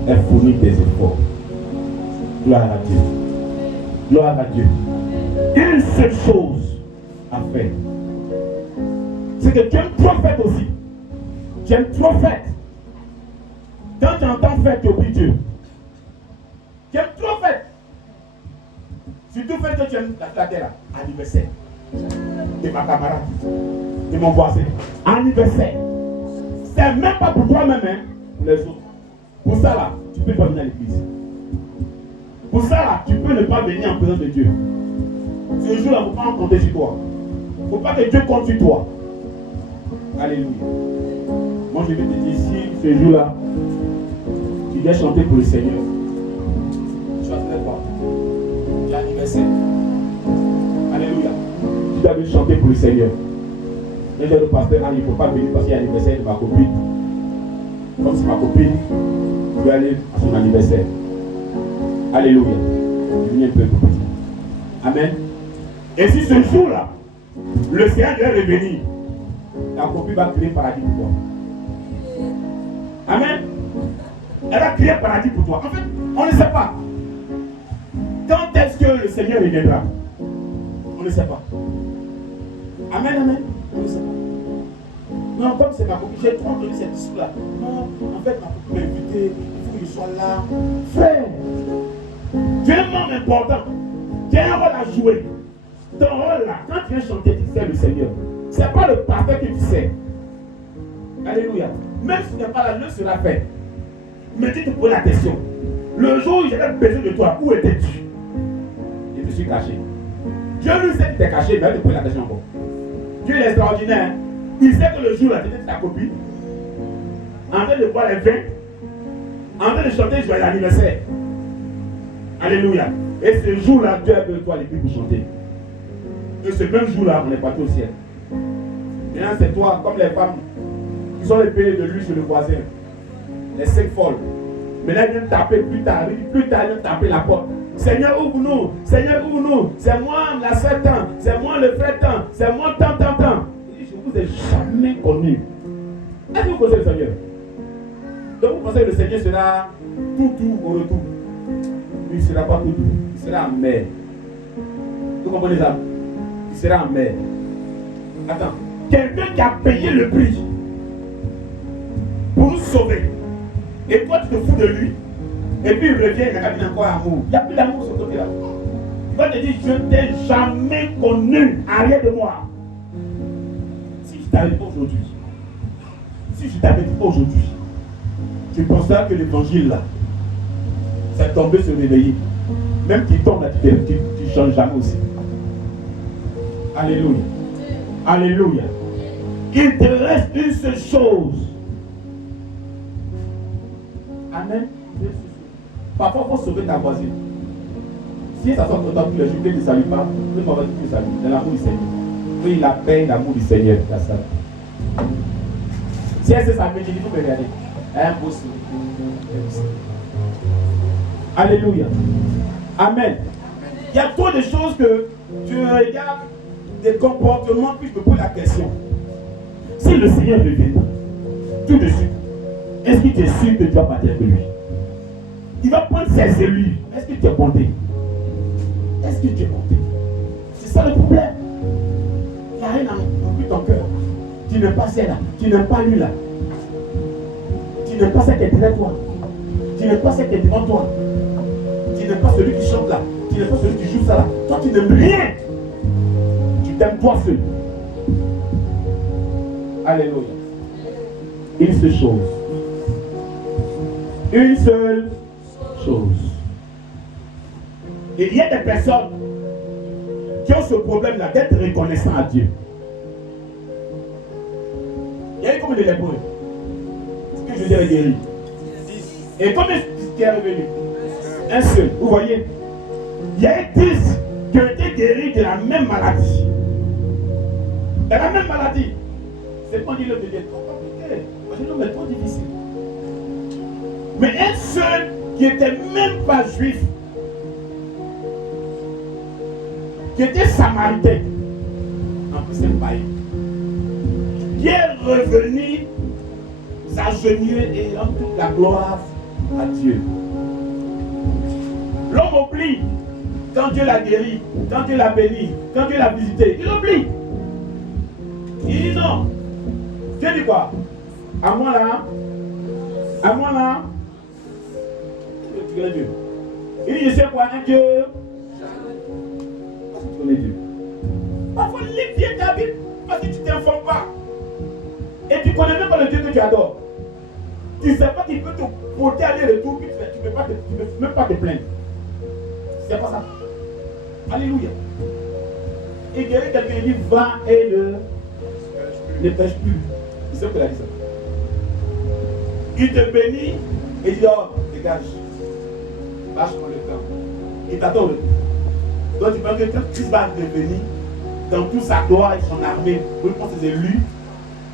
Elle fournit des efforts. Gloire à Dieu. Gloire à Dieu. Une seule chose à faire. C'est que tu es un prophète aussi. Tu es un prophète. Quand tu entends faire, tu oublies Dieu. Tu es un prophète. Surtout fait que tu aimes la terre, anniversaire de ma camarade, de mon voisin. Anniversaire. C'est même pas pour toi-même, hein, pour les autres. Pour ça là, tu peux pas venir à l'église. Pour ça là, tu peux ne pas venir en présence de Dieu. Ce jour-là, il ne faut pas en compter sur toi. Il ne faut pas que Dieu compte sur toi. Alléluia. Moi, je vais te dire, si ce jour-là, tu viens chanter pour le Seigneur, tu ne chanterais pas. Tu as anniversaire. Alléluia. Tu dois venir chanter pour le Seigneur. Et j'ai le pasteur, il ne faut pas venir parce qu'il y a l'anniversaire de ma copine. Comme c'est ma copine, je vais aller à son anniversaire. Alléluia. Je viens un peu petit. Amen. Et si ce jour-là, le Seigneur doit revenir, ta copine va créer paradis pour toi. Amen. Elle va créer paradis pour toi. En fait, on ne sait pas. Quand est-ce que le Seigneur reviendra? On ne sait pas. Amen, amen. On ne sait pas. Non, comme c'est ma copine, j'ai trop entendu cette histoire-là. Non, en fait, ma copine m'a invité, il faut que je sois là. Frère, tu es un homme important. Tu as un rôle à jouer. Ton rôle là, quand tu viens chanter, tu sers le Seigneur. Ce n'est pas le parfait que tu sais. Alléluia. Même si tu n'es pas là, le sera fait. Mais tu te poses la question. Le jour où j'avais besoin de toi, où étais-tu? Je me suis caché. Dieu lui sait que tu es caché, mais il te pose la question encore. Dieu est extraordinaire. Il sait que le jour là, tu étais ta copine, en train de boire les vins, en train de chanter joyeux anniversaire. Alléluia. Et ce jour-là, Dieu a besoin de toi les pour chanter. Et ce même jour-là, on est parti au ciel. Maintenant, c'est toi, comme les femmes qui sont les payées de lui chez le voisin. Les 5 folles. Maintenant, il vient taper plus tard. Plus tard, il vient taper la porte. Seigneur, ouvre-nous. Seigneur, ouvre-nous. C'est moi la sœur tant. C'est moi le frère tant. C'est moi tant. Il dit, je ne vous ai jamais connu. Est-ce que vous connaissez le Seigneur? Donc vous pensez que le Seigneur sera tout au retour? Il ne sera pas tout. Il sera en mer. Vous comprenez ça? Il sera en mer. Attends. Quelqu'un qui a payé le prix pour nous sauver. Et toi, tu te fous de lui. Et puis il revient, il a encore amour. Il n'y a plus d'amour sur ce côté-là. Il va te dire, je ne t'ai jamais connu. Arrête de moi. Si je t'avais pas aujourd'hui, tu penseras que l'évangile là, ça tombé se réveiller. Même qu'il tombe là, tu ne changes jamais aussi. Alléluia. Alléluia. Il te reste une seule chose. Amen. Parfois, il faut sauver ta voisine. Si ça sort de toi tous les jours, que tu ne salues pas, tu ne vas pas te saluer. Dans l'amour du Seigneur. Oui, la paix, l'amour du Seigneur. Ça. Si elle sait ça, il faut me regarder. Impossible. Alléluia. Amen. Il y a trop de choses que tu regardes, des comportements, puis je me pose la question. Si le Seigneur revient, tout de suite, est-ce que tu es sûr que tu vas partir de lui? Il va prendre ses élus. Est-ce que tu es bondé? Est-ce que tu es bondé? C'est ça le problème. Il n'y a rien dans ton cœur. Tu n'aimes pas celle-là. Tu n'aimes pas lui là. Tu n'aimes pas celle qui est derrière toi. Tu n'aimes pas celle qui est devant toi. Tu n'aimes pas celui qui chante là. Tu n'aimes pas celui qui joue ça là. Toi, tu n'aimes rien. Tu t'aimes toi seul. Alléluia. Une seule chose. Une seule chose. Et il y a des personnes qui ont ce problème-là d'être reconnaissant à Dieu. Il y a eu combien de lépreux? Ce que je dis est guéri. Et combien qui est revenu? Un seul. Vous voyez? Il y a eu 10 qui ont été guéris de la même maladie. De la même maladie. C'est pas dit le bébé trop compliqué. C'est trop difficile. Mais un seul qui n'était même pas juif, qui était samaritain, en plus c'est païen, qui est revenu s'agenouiller et rendre toute la gloire à Dieu. L'homme oublie quand Dieu l'a guéri, quand Dieu l'a béni, quand Dieu l'a visité. Il oublie. Il dit non. Dieu dit quoi? À moi là. À moi là. Dieu. Il dit je sais quoi, un Dieu. Tu connais Dieu. Parfois, lis bien ta Bible parce que tu ne t'informes pas. Et tu ne connais même pas le Dieu que tu adores. Tu ne sais pas qu'il peut te porter aller-retour, puis tu ne peux même pas te plaindre. C'est pas ça. Alléluia. Et guérir quelqu'un, il dit va et ne pêche plus. C'est ce qu'il a dit ça. Il te bénit et il dit oh, dégage. Marche pour le camp. Il t'attend. Donc tu penses que quand Christ va devenir dans toute sa gloire et son armée, pour ses élus,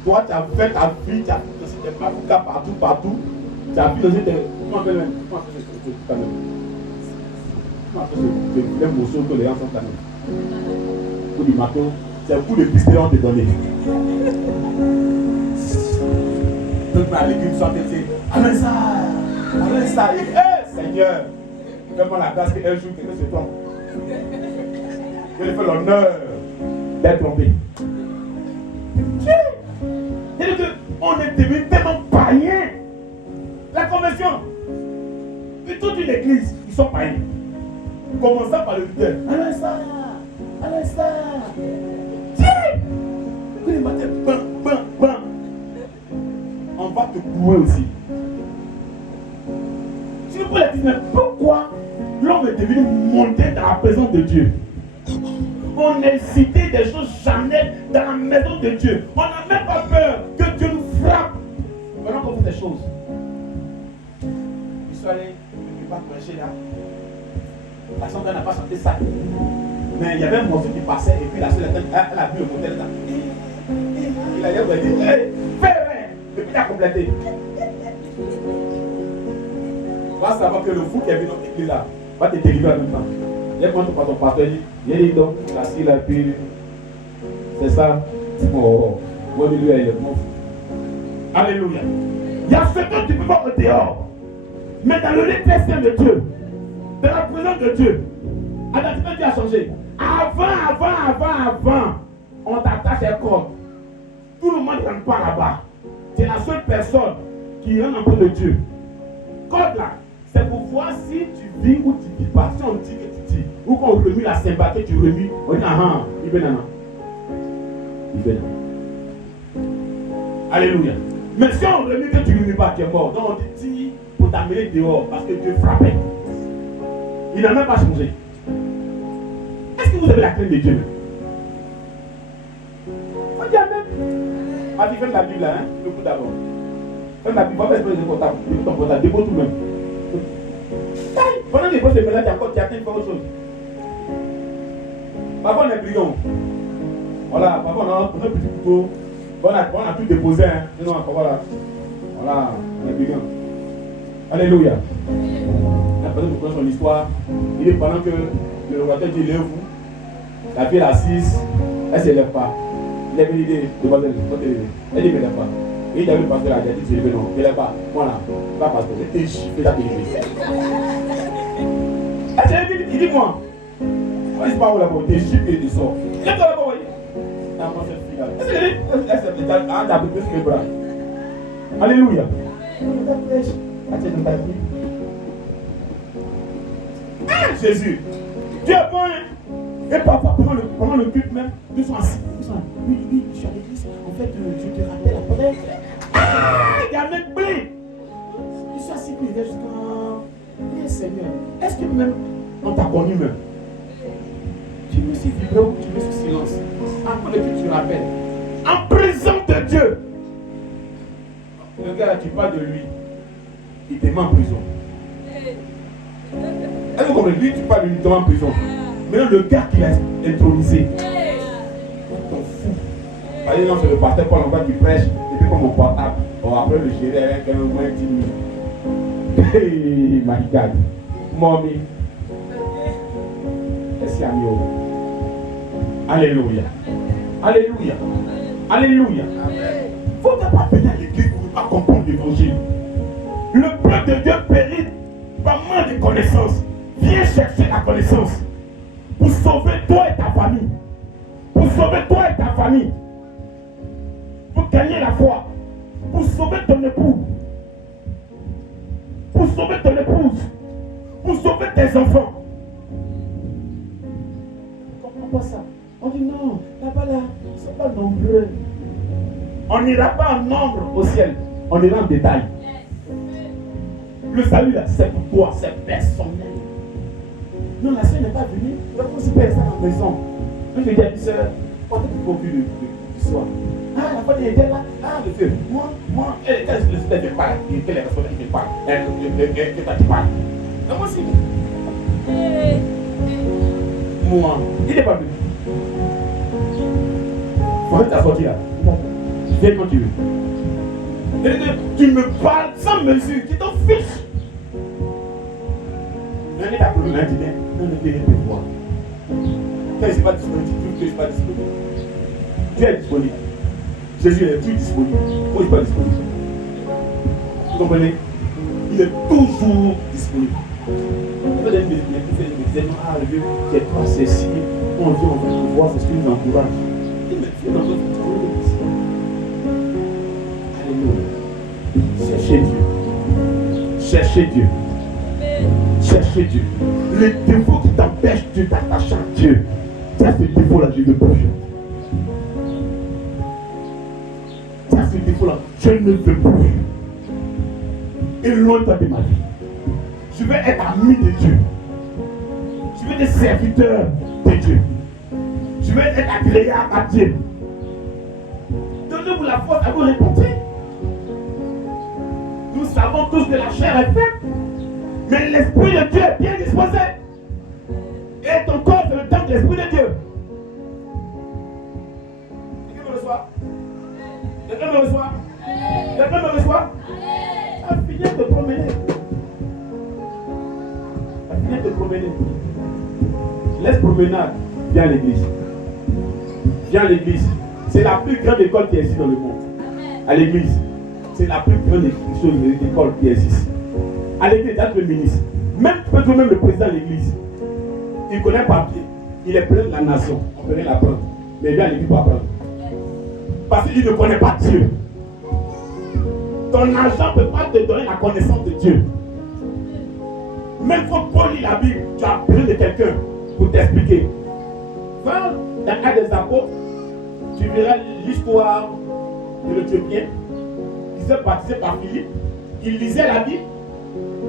toi tu as fait ta vie, tu as fait aussi tes papoukas partout. Tu as vu aussi tes. Comment on appelle même? Comment on appelle ce canon? Comment on appelle ce morceau que les gens sont canon? Coup du marteau, c'est un coup de pistolet on te donné. Donc ma légume sont été. Amène ça, Seigneur. Fais-moi la grâce qu'un jour quelqu'un se trompe. Je lui fais l'honneur d'être trompé. C'est-à-dire qu'on est devenu tellement païens. La conversion. Et toute une église, ils sont païens. Commençant par le leader. Allez ça. Tiens. Que les matins, bam. On va te clouer aussi. Si vous pouvez dire, pourquoi l'homme est devenu monté dans la présence de Dieu? On est cité des choses charnelles dans la maison de Dieu. On n'a même pas peur que Dieu nous frappe. Pendant qu'on fait des choses. Je suis allé, je ne vais pas prêcher là. La chanteuse n'a pas chanté ça. Mais il y avait un morceau qui passait et puis la seule elle a vu le modèle là. Il a dit, hey, fais, et puis il a complété. va savoir que le fou qui est venu dans l'église là va te délivrer en même temps. Il y a quand ton pasteur dit, il dit donc, assis là, puis c'est ça. Oh, alléluia, il est bon. Alléluia. Il y a ce que tu peux voir au dehors. Mais dans le lieu très saint de Dieu, dans la présence de Dieu, l'identité de Dieu a changé. Avant, on t'attache un corps. Tout le monde ne rentre pas là-bas. C'est la seule personne qui rentre en de Dieu. Code là, c'est pour voir si tu vis ou tu ne vis pas. Si on dit que tu dis, ou qu'on remue la sympa, que tu remues, on dit ah, il veut nana. Il veut nana. Alléluia. Mais si on remue que tu ne remues pas, tu es mort. Donc on dit pour t'amener dehors parce que Dieu frappait. Il n'a même pas changé. Est-ce que vous avez la crainte de Dieu? On dit amen. Vas-y, fais la Bible là, hein? Le coup d'abord. Fais la Bible, va faire le portable. Ton portable, dépose tout même. Pendant que dépose le mélange, tu attends de faire autre chose. Parfois on est brillant. Voilà, parfois on a un petit couteau. On a tout déposé, hein? Sinon, voilà. Voilà, on est brillant. Alléluia. La personne vous connaît son histoire. Il est pendant que le roi dit lève-vous. La fille est assise, elle ne se lève pas. Il avait l'idée de voir elle dit ne lève pas. Et il a vu le pasteur, il a dit je ne lève pas. Ne lève pas. Voilà, pas pasteur, c'était chiffré, ça il dit moi. Il dit pas où là-bas, t'es chiffré et tu sors. Lève-toi là-bas, voyez. Est-ce que t'as plus que les bras? Alléluia. Jésus, Dieu est bon. Et parfois, pendant le culte même, ils sont assis. Oui, je suis à l'église. En fait, je te rappelle après. Il y a un mec blé. Ils sont assis, puis ils disent oui, Seigneur, est-ce que même on t'a connu même? Tu me suis vibré ou tu me suis silence? Après le culte, tu rappelles. En présence de Dieu. Le gars là, tu parles de lui. Il te met en prison. Est-ce que vous comprenez? Lui, tu parles de lui, il te met en prison. Maintenant, le gars qui l'a intronisé, ton fou. Par exemple, c'est le pasteur Paul encore qui prêche, et puis comme mon portable, bon, après le gérer avec un moins 10 minutes. Hey, my God. Mommy. Merci, amigo. Alléluia. Alléluia. Alléluia. Vous n'êtes pas venir à l'église pour ne pas comprendre l'évangile. Le peuple de Dieu périt par manque de connaissances. Viens chercher la connaissance. Pour sauver toi et ta famille. Pour sauver toi et ta famille. Pour gagner la foi. Pour sauver ton époux. Pour sauver ton épouse. Pour sauver tes enfants. On ne comprend pas ça. On dit non, là-bas là, c'est pas nombreux. On n'ira pas en nombre au ciel. On ira en détail. Le salut là, c'est pour toi, c'est personnel. Non, la soeur n'est pas venue. Il faut aussi faire ça dans la maison. Donc je dis à la soeur, quand tu faut vu du soir. Ah, la fois elle était là. Ah, le feu. Moi, elle fait pas. Quelle est la personne qui fait pas? Elle t'a dit pas. Non, moi aussi. Moi, il n'est pas venu. Faut t'assortir là. Viens quand tu veux. Tu me parles sans mesure, tu t'en fiches. L'année d'après, on a dit, non, ne viens pas voir. Quand je ne suis pas disponible, tu trouves que je ne suis pas disponible. Dieu est disponible. Jésus est toujours disponible. Moi, je ne suis pas disponible. Vous comprenez? Il est toujours disponible. Quand les me disaient, ah, Dieu, tu es pas ceci. On vient, on veut te voir, c'est ce qui nous encourage. Il me fait dans notre disponibilité. Alléluia. Cherchez Dieu. Cherchez Dieu. Cherchez Dieu. Les défauts qui t'empêchent de t'attacher à Dieu. Ça, ce défaut-là, je ne veux plus. Ça, ce défaut-là, je ne veux plus. Éloigne-toi de ma vie. Je veux être ami de Dieu. Je veux être serviteur de Dieu. Je veux être agréable à Dieu. Donnez-vous la force à vous répondre. Nous savons tous que la chair est faible. Mais l'Esprit de Dieu est bien disposé. Et ton corps, c'est le temps de l'Esprit de Dieu. Quelqu'un me reçoit? Quelqu'un me reçoit? Quelqu'un me reçoit? Ah, finir de promener. Viens te promener. Laisse promenade. Viens à l'église. Viens à l'église. C'est la plus grande école qui existe dans le monde. À l'église. C'est la plus grande école qui existe. À l'église, tu as le ministre. Même, tu peux trouver même le président de l'église. Il connaît papier. Il est plein de la nation. On peut rien l'apprendre. Mais il vient à l'église pour apprendre. Parce qu'il ne connaît pas Dieu. Ton argent ne peut pas te donner la connaissance de Dieu. Même quand Paul lit la Bible, tu as besoin de quelqu'un pour t'expliquer. Va dans l'Acte des Apôtres, tu verras l'histoire de l'Éthiopien qui s'est baptisé par Philippe. Il lisait la Bible,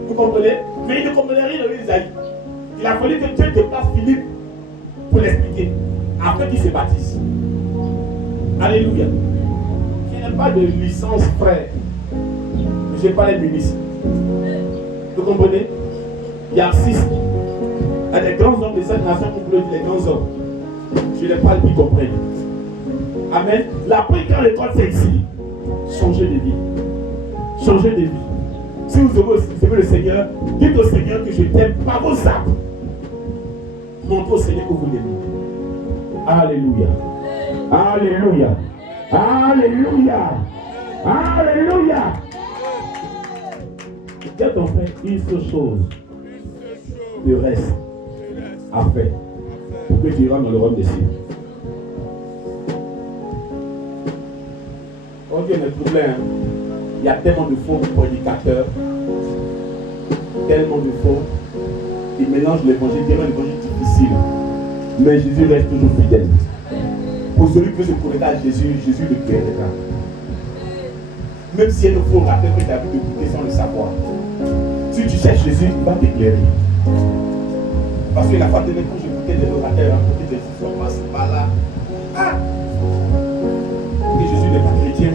vous comprenez, mais il ne comprenait rien de l'Isaïe. Il a fallu que Dieu déplace Philippe pour l'expliquer, afin qu'il se baptise. Alléluia. Je n'ai pas de licence, frère. Je n'ai pas les ministres. Vous comprenez? Il y a 6. Il y a des grands hommes de cette nation qui veulent dire les grands hommes. Je n'ai pas qui comprennent. Amen. La plus grande école, c'est ici. Changer de vie. Changer de vie. Si vous aimez le Seigneur, dites au Seigneur que je t'aime par vos actes. Montrez au Seigneur que vous l'aimez. Alléluia. Alléluia. Alléluia. Alléluia. Dis à ton frère, une seule chose te reste à faire pour que tu rentres dans le royaume des cieux. Ok, mais troublé, hein? Il y a tellement de faux prédicateurs, tellement de faux. Ils mélangent l'évangile, qui est un évangile difficile. Mais Jésus reste toujours fidèle. Pour celui qui veut se connecter à Jésus, Jésus le guérira. Même si il faut rappeler que tu as vu de goûter sans le savoir. Si tu cherches Jésus, il va t'éclairer. Parce que la fois de quand je goûtais des orateurs à côté des gens, on passe par là. Ah! Et Jésus n'est pas chrétien.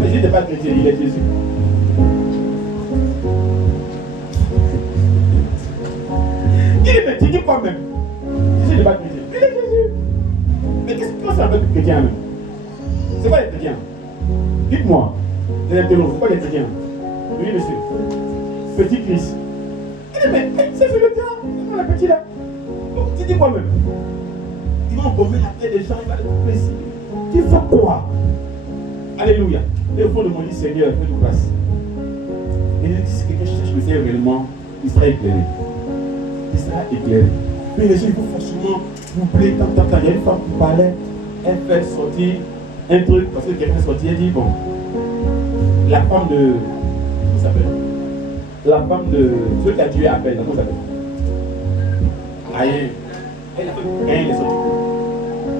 Mais Jésus n'est pas chrétien, il est Jésus. Il est chrétien, dis quoi même? Jésus n'est pas chrétien. Il est Jésus. Mais qu'est-ce que tu penses avec le chrétien même? C'est quoi les chrétiens? Dites-moi. Les interroges, c'est quoi les chrétiens? Oui, monsieur. Petit Christ. Il dit, mais c'est le chrétien. C'est le petit là. Tu dis quoi même? Ils vont embaumer la tête des gens, il va les couper ici. Tu fais quoi? Alléluia. Et au fond de mon lit, Seigneur, fais-nous grâce. Et il dit, si quelqu'un cherche le Seigneur réellement, il sera éclairé. Il sera éclairé. Mais les gens, il faut forcément doubler. Tant. Il y a une femme qui parlait, elle fait sortir un truc, parce que quelqu'un est sorti, elle dit, bon, la femme de. Comment ça s'appelle? La femme de. Celui qui a tué Abel, comment ça s'appelle? Rien. Elle a fait rien, il est sorti.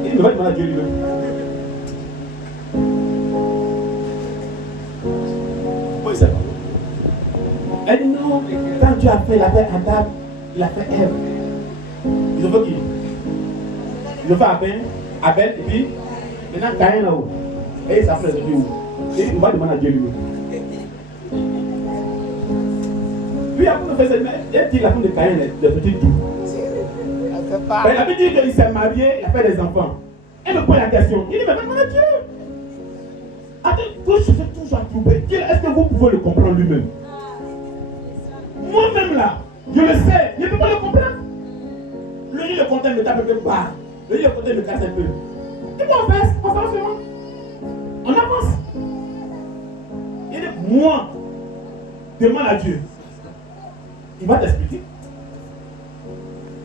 Il ne va pas demander à Dieu lui-même. Pourquoi il s'est parlé? Elle dit non, quand tu as fait l'affaire Adam, il a fait Ève. Ils ont fait qui? Ils ont fait Abel, et puis maintenant Caïn là-haut. Et ça fait où? Et il va demander à Dieu lui-même. Puis après, on fait cette mère, elle dit la femme de Caïn, de petit doux. Elle avait dit qu'il s'est marié, il a fait des enfants. Elle me pose la question. Il dit, mais demande à Dieu. Attends, je suis toujours à trouver. Est-ce que vous pouvez le comprendre lui-même? Moi-même là, je le sais, je ne peux pas le comprendre. Le lit, le compteur me tape un peu bas. Le lit, le compteur me casse un peu. Et moi, on fait seulement. On avance. Il dit, moi, demande à Dieu. Il va t'expliquer.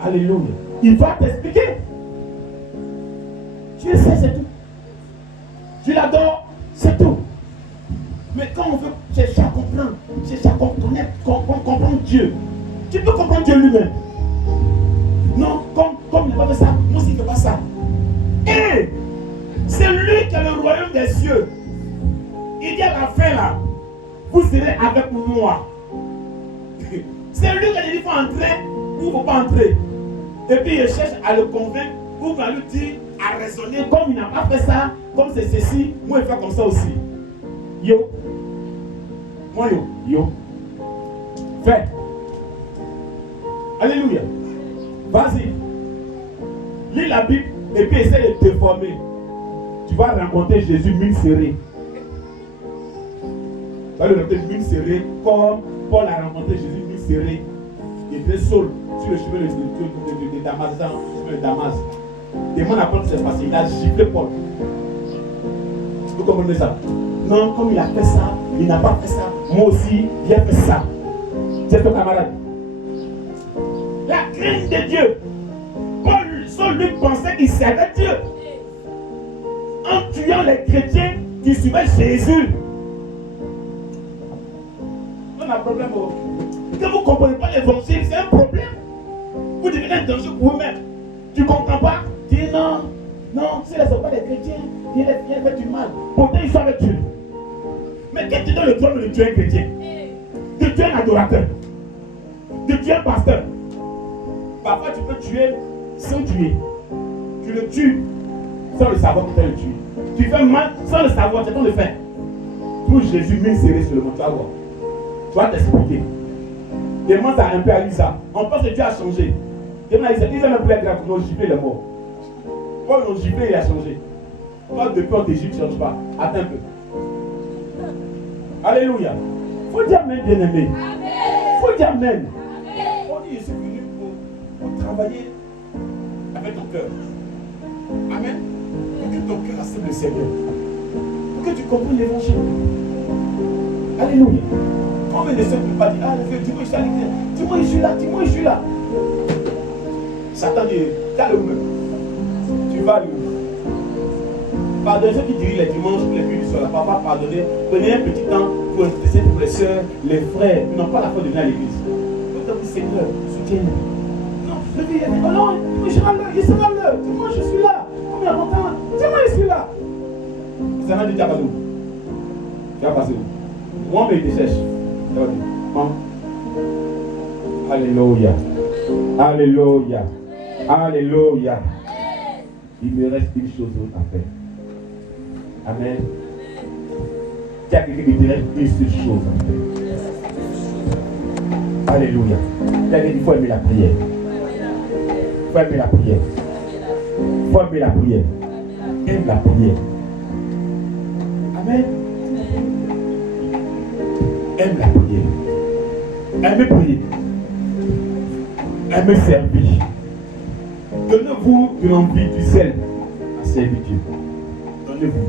Alléluia. Il va t'expliquer. Tu le sais, c'est tout. Tu l'adores, c'est tout. Mais quand on veut chercher à comprendre, chercher à connaître, comprendre Dieu, tu peux comprendre Dieu lui-même. Non, comme il n'a pas fait ça, moi aussi il ne fait pas ça. Et c'est lui qui a le royaume des cieux. Il dit à la fin là, vous serez avec moi. C'est lui qui a dit qu'il faut entrer ou il ne faut pas entrer. Et puis il cherche à le convaincre ou à lui dire, à raisonner, comme il n'a pas fait ça, comme c'est ceci, moi il fait comme ça aussi. Yo. Moi yo. Fais. Alléluia. Vas-y. Lis la Bible et puis essaie de te former. Tu vas rencontrer Jésus mine serrée. Tu vas le rencontrer mine serrée comme Paul a rencontré Jésus mine serrée. Et disait Saul sur le chemin de Damas, sur le chemin de Damas. Demande à Paul ce qui s'est passé. Il a giflé Paul. Vous comprenez ça? Non, comme il a fait ça, il n'a pas fait ça. Moi aussi, j'ai fait ça. C'est ton camarade. La crainte de Dieu. Saul lui pensait qu'il servait Dieu. En tuant les chrétiens qui suivaient Jésus. On a un problème. Quand vous ne comprenez pas l'évangile, c'est un problème. Vous devenez un danger pour vous-même. Tu ne comprends pas? Tu dis non, non, si ne sont pas des chrétiens, ils fait du mal. Pourtant, ils sont avec Dieu. Mais quand tu donnes le droit de tuer un chrétien, de tuer un adorateur, de tuer un pasteur, parfois tu peux tuer sans tuer. Tu le tues sans le savoir que tu as le tué. Tu fais mal sans le savoir, tu as le faire. Pour Jésus, mille serré sur le monde, tu vas voir. Tu vas t'expliquer. Demande ça un peu à Lisa. On pense que Dieu a changé. Demande à Lisa, Lisa n'a plus la grâce, ils ont giflé le mort. Quand ils ont giflé, il a changé. Toi, depuis on t'Égypte, ne change pas. Attends un peu. Alléluia. Il faut dire Amen, bien-aimé. Il faut dire Amen. On dit, je suis venu pour travailler avec ton cœur. Amen. Pour que ton cœur accepte le Seigneur. Pour que tu comprennes l'évangile. Alléluia. Combien de ceux qui ne peuvent pas dire, ah, dis-moi, je suis à l'église. Dis-moi, je suis là. Dis-moi, je suis là. Satan dit, calme-moi. Tu vas lui. Pardonnez ceux qui dirigent les dimanches pour les cultes du soir. Papa, pardonnez. Prenez un petit temps pour intercéder pour les soeurs, les frères qui n'ont pas la foi de venir à l'église. Donc, Seigneur, soutiens-nous. Non, le vie, oh non, il sera là, il sera là. Dis-moi, je suis là. Combien de temps? Dis-moi, je suis là. Ça m'a dit, tu vas passer où? Tu vas passer où? Moi, mais il te cherche. Alléluia. Alléluia. Alléluia. Il me reste une chose à faire. Amen. Il y a quelqu'un qui dirait une seule chose à faire. Alléluia. Il faut aimer la prière. Il faut aimer la prière. Il faut aimer la prière. Aime la prière. Amen. Aime la prière. Aimez prier. Aimez servir. Donnez-vous de l'envie, du zèle à servir Dieu. Donnez-vous.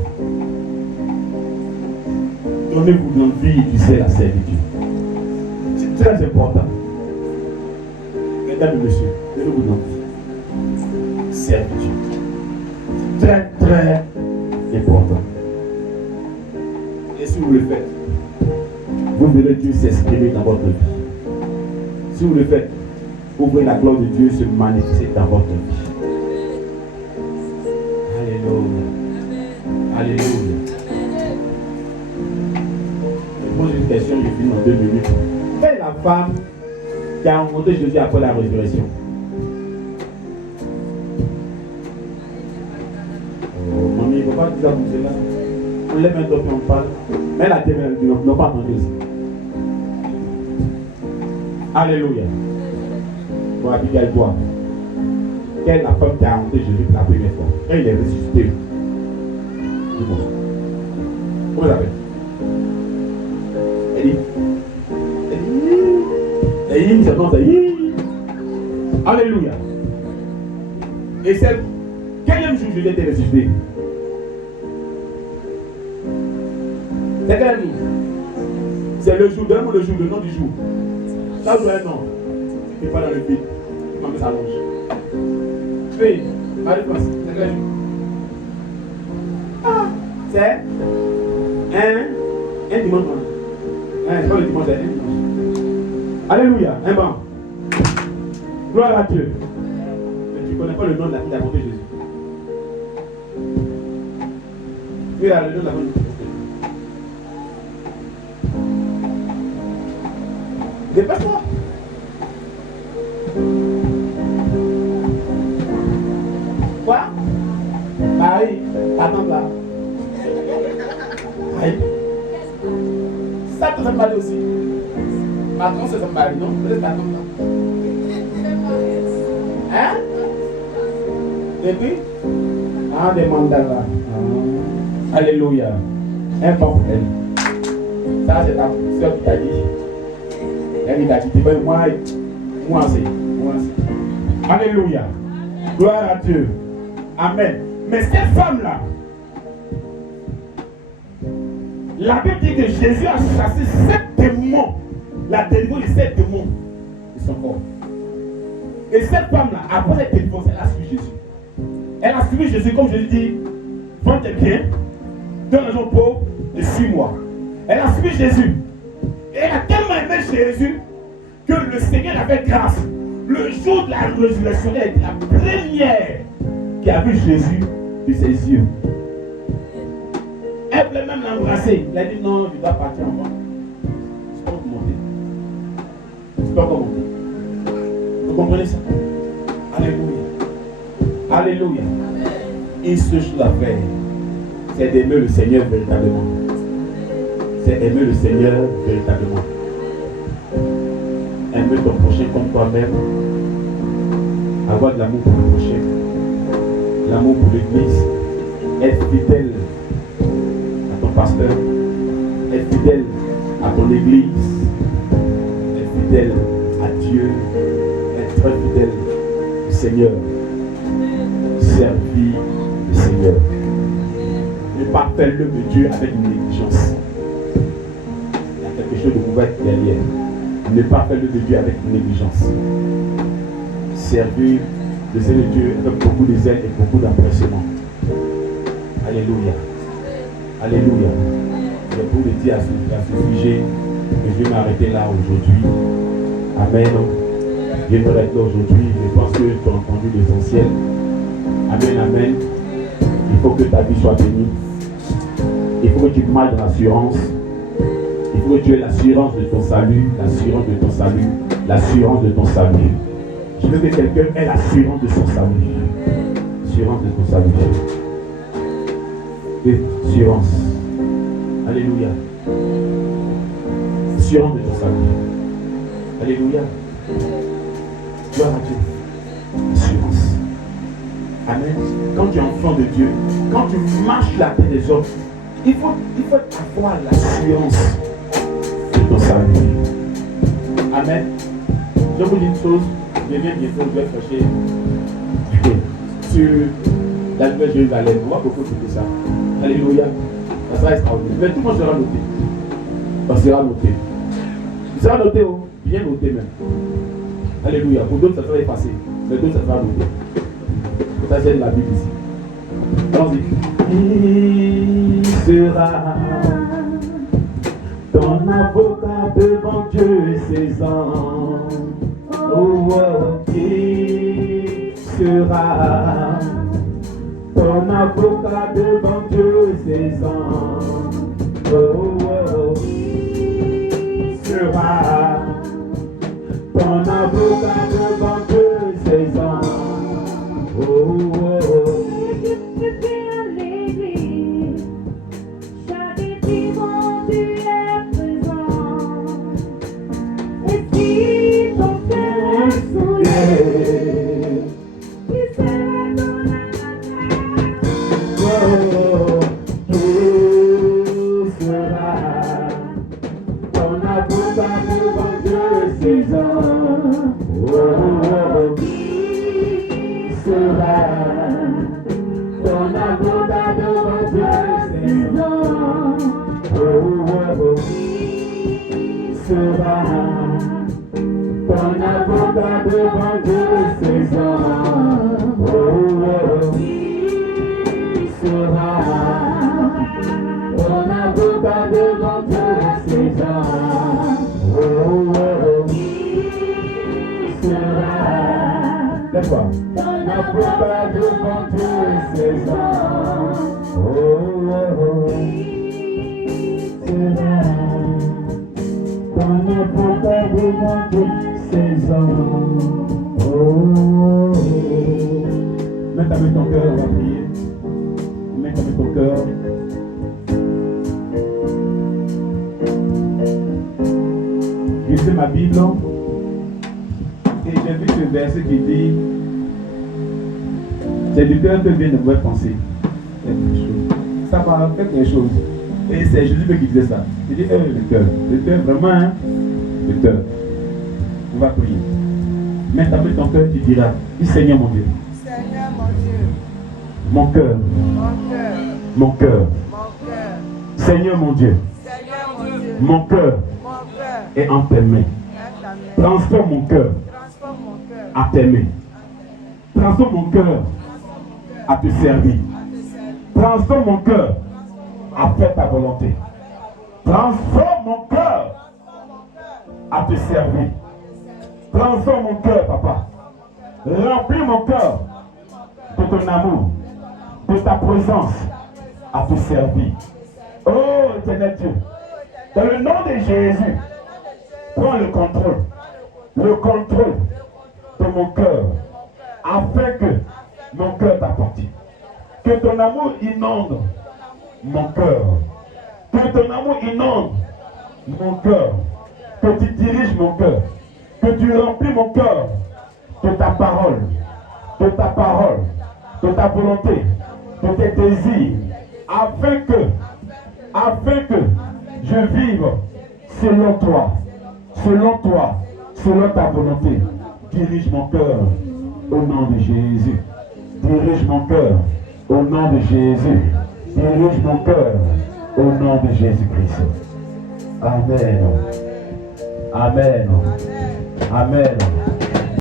Donnez-vous de l'envie et du zèle à servir Dieu. C'est très important. Mesdames et messieurs, donnez-vous de l'envie. Servir Dieu. C'est très, très important. Et si vous le faites, vous verrez Dieu s'exprimer dans votre vie. Si vous le faites, vous verrez la gloire de Dieu se manifester dans votre vie. Alléluia. Alléluia. Je pose une question, je finis en 2 minutes. Quelle est la femme qui a rencontré Jésus après la résurrection? Oh, mamie, il ne faut pas dire ça comme cela. On lève un top et on parle. Mais la terre, ils n'ont pas entendu aussi. Alléluia. Bon, Abigail, toi. Quelle est la femme qui a rencontré Jésus pour la première fois? Quand il est ressuscité. Dis-moi. Comment ça s'appelle? Elle dit, alléluia. Et c'est quel jour Jésus était ressuscité? C'est quel jour? C'est le jour, donne-moi le jour, le nom du jour. Ça joue un nom. Tu n'es pas dans le vide. Tu m'en mets sa longe. Oui, Marie-France, c'est quel jour? Ah, c'est un dimanche. C'est pas le dimanche, c'est un dimanche. Alléluia, un banc. Gloire à Dieu. Mais tu ne connais pas le nom de la fille d'apôtre Jésus. Oui, là, le nom de la fille d'apôtre Jésus. Dépêche-toi. Quoi? Marie, attends là. Marie. Ça te fait mal aussi. Patron, c'est son mari, non? Peut-être patron là. Hein? Et puis? Ah, des mandats là. Ah. Alléluia. Un bon pour elle. Ça, c'est ta soeur qui t'a dit. Elle t'a dit, moi, Moi aussi. Alléluia. Gloire à Dieu. Amen. Mais cette femme-là, la Bible dit que Jésus a chassé 7 démons, la délivré de 7 démons de son corps. Et cette femme-là, après être délivrée, elle a suivi Jésus. Elle a suivi Jésus, comme Jésus dit, vends tes biens, donne aux gens pauvres et suis-moi. Elle a suivi Jésus. Et elle a tellement aimé Jésus que le Seigneur avait grâce. Le jour de la résurrection, elle était la première qui a vu Jésus de ses yeux. Elle voulait même l'embrasser. Elle a dit non, je dois partir en bas. Je ne peux pas monter. Je ne peux pas monter. Vous comprenez ça? Alléluia. Alléluia. Une seule chose à faire, c'est d'aimer le Seigneur véritablement. C'est aimer le Seigneur véritablement. Aimer ton prochain comme toi-même. Avoir de l'amour pour le prochain. L'amour pour l'église. Être fidèle à ton pasteur. Être fidèle à ton église. Être fidèle à Dieu. Être très fidèle au Seigneur. Servir le Seigneur. Ne pas faire l'œuvre de Dieu avec une négligence. Il y a quelque chose de mauvais derrière. Ne pas faire l'œuvre de Dieu avec une négligence. Servir le Seigneur de Dieu avec beaucoup de zèle et beaucoup d'empressement. Alléluia. Alléluia. Je vais vous le dire à ce sujet que je vais m'arrêter là aujourd'hui. Amen. Je vais m'arrêter là aujourd'hui. Je pense que tu as entendu l'essentiel. Amen, amen. Il faut que ta vie soit bénie. Il faut que tu marches dans l'assurance. Il faut que tu aies l'assurance de ton salut, l'assurance de ton salut, l'assurance de ton salut. Je veux que quelqu'un ait l'assurance de son salut. L'assurance de ton salut. L'assurance. Alléluia. L'assurance de ton salut. Alléluia. Gloire à Dieu. L'assurance. Amen. Quand tu es enfant de Dieu, quand tu marches la terre des hommes, il faut avoir l'assurance de ton salut. Amen. Je vous dis une chose, je viens bientôt, je vais chercher sur la Nouvelle Jérusalem. On va beaucoup écouter ça. Alléluia. Ça sera extraordinaire. Mais tout le monde sera noté. Ça sera noté. Il sera noté, oh. Bien noté même. Alléluia. Pour d'autres, ça sera effacé. Mais d'autres, ça sera noté. Ça, c'est la Bible ici. Allons-y. Il sera ton avocat devant Dieu et ses anges. Oh, oh, il sera ton avocat devant Dieu et ses anges. Oh, oh, il sera ton avocat devant Dieu et ses anges. Oh, oh, oh. Tu fais à l'église, chaque dimanche tu es présent. Et si ton cœur est souillé, qui sera ton avocat? Oh, tu seras ton avocat devant Dieu et ses anges. Oh, oh, oh. Sera ton avocat devant Dieu et ses anges. Oh, oh, oh. Sera ton avocat devant Dieu et ses anges. Oh, oh, oh. Sera ton avocat devant Dieu et ses anges. Oh, oh, oh. Sera. D'accord. Avocat devant Dieu et ses anges. Oh, oh, oh. Sera ton avocat devant Dieu et ses anges. Oh, oh, oh. Mets avec ton cœur, on va prier. Mets avec ton cœur. J'ai lu ma Bible et j'ai vu ce verset qui dit: c'est du cœur que viennent de mauvaises pensées. Ça m'a fait quelque chose. Et c'est Jésus qui disait ça. Il dit, le cœur vraiment, hein? Le cœur. On va prier. Mets ta main ton cœur, tu diras, dis Seigneur mon Dieu. Seigneur mon Dieu. Mon cœur. Mon cœur. Mon cœur. Mon cœur. Seigneur mon Dieu. Seigneur mon Dieu. Mon cœur Mon cœur. est en tes mains. Transforme mon cœur Transforme mon cœur. à t'aimer. Transforme mon cœur à te servir. Transforme mon cœur à faire ta volonté. Transforme mon cœur à te servir. Transforme mon cœur, papa. Remplis mon cœur de ton amour, de ta présence à te servir. Oh, éternel Dieu, dans le nom de Jésus, prends le contrôle de mon cœur, afin que mon cœur t'appartienne. Que ton amour inonde mon cœur. Que ton amour inonde mon cœur. Que tu diriges mon cœur. Que tu remplis mon cœur de ta parole, de ta volonté, de tes désirs, afin que je vive selon toi, selon ta volonté. Dirige mon cœur au nom de Jésus. Dirige mon cœur au nom de Jésus. Dirige mon cœur au nom de Jésus-Christ. Amen. Amen. Amen.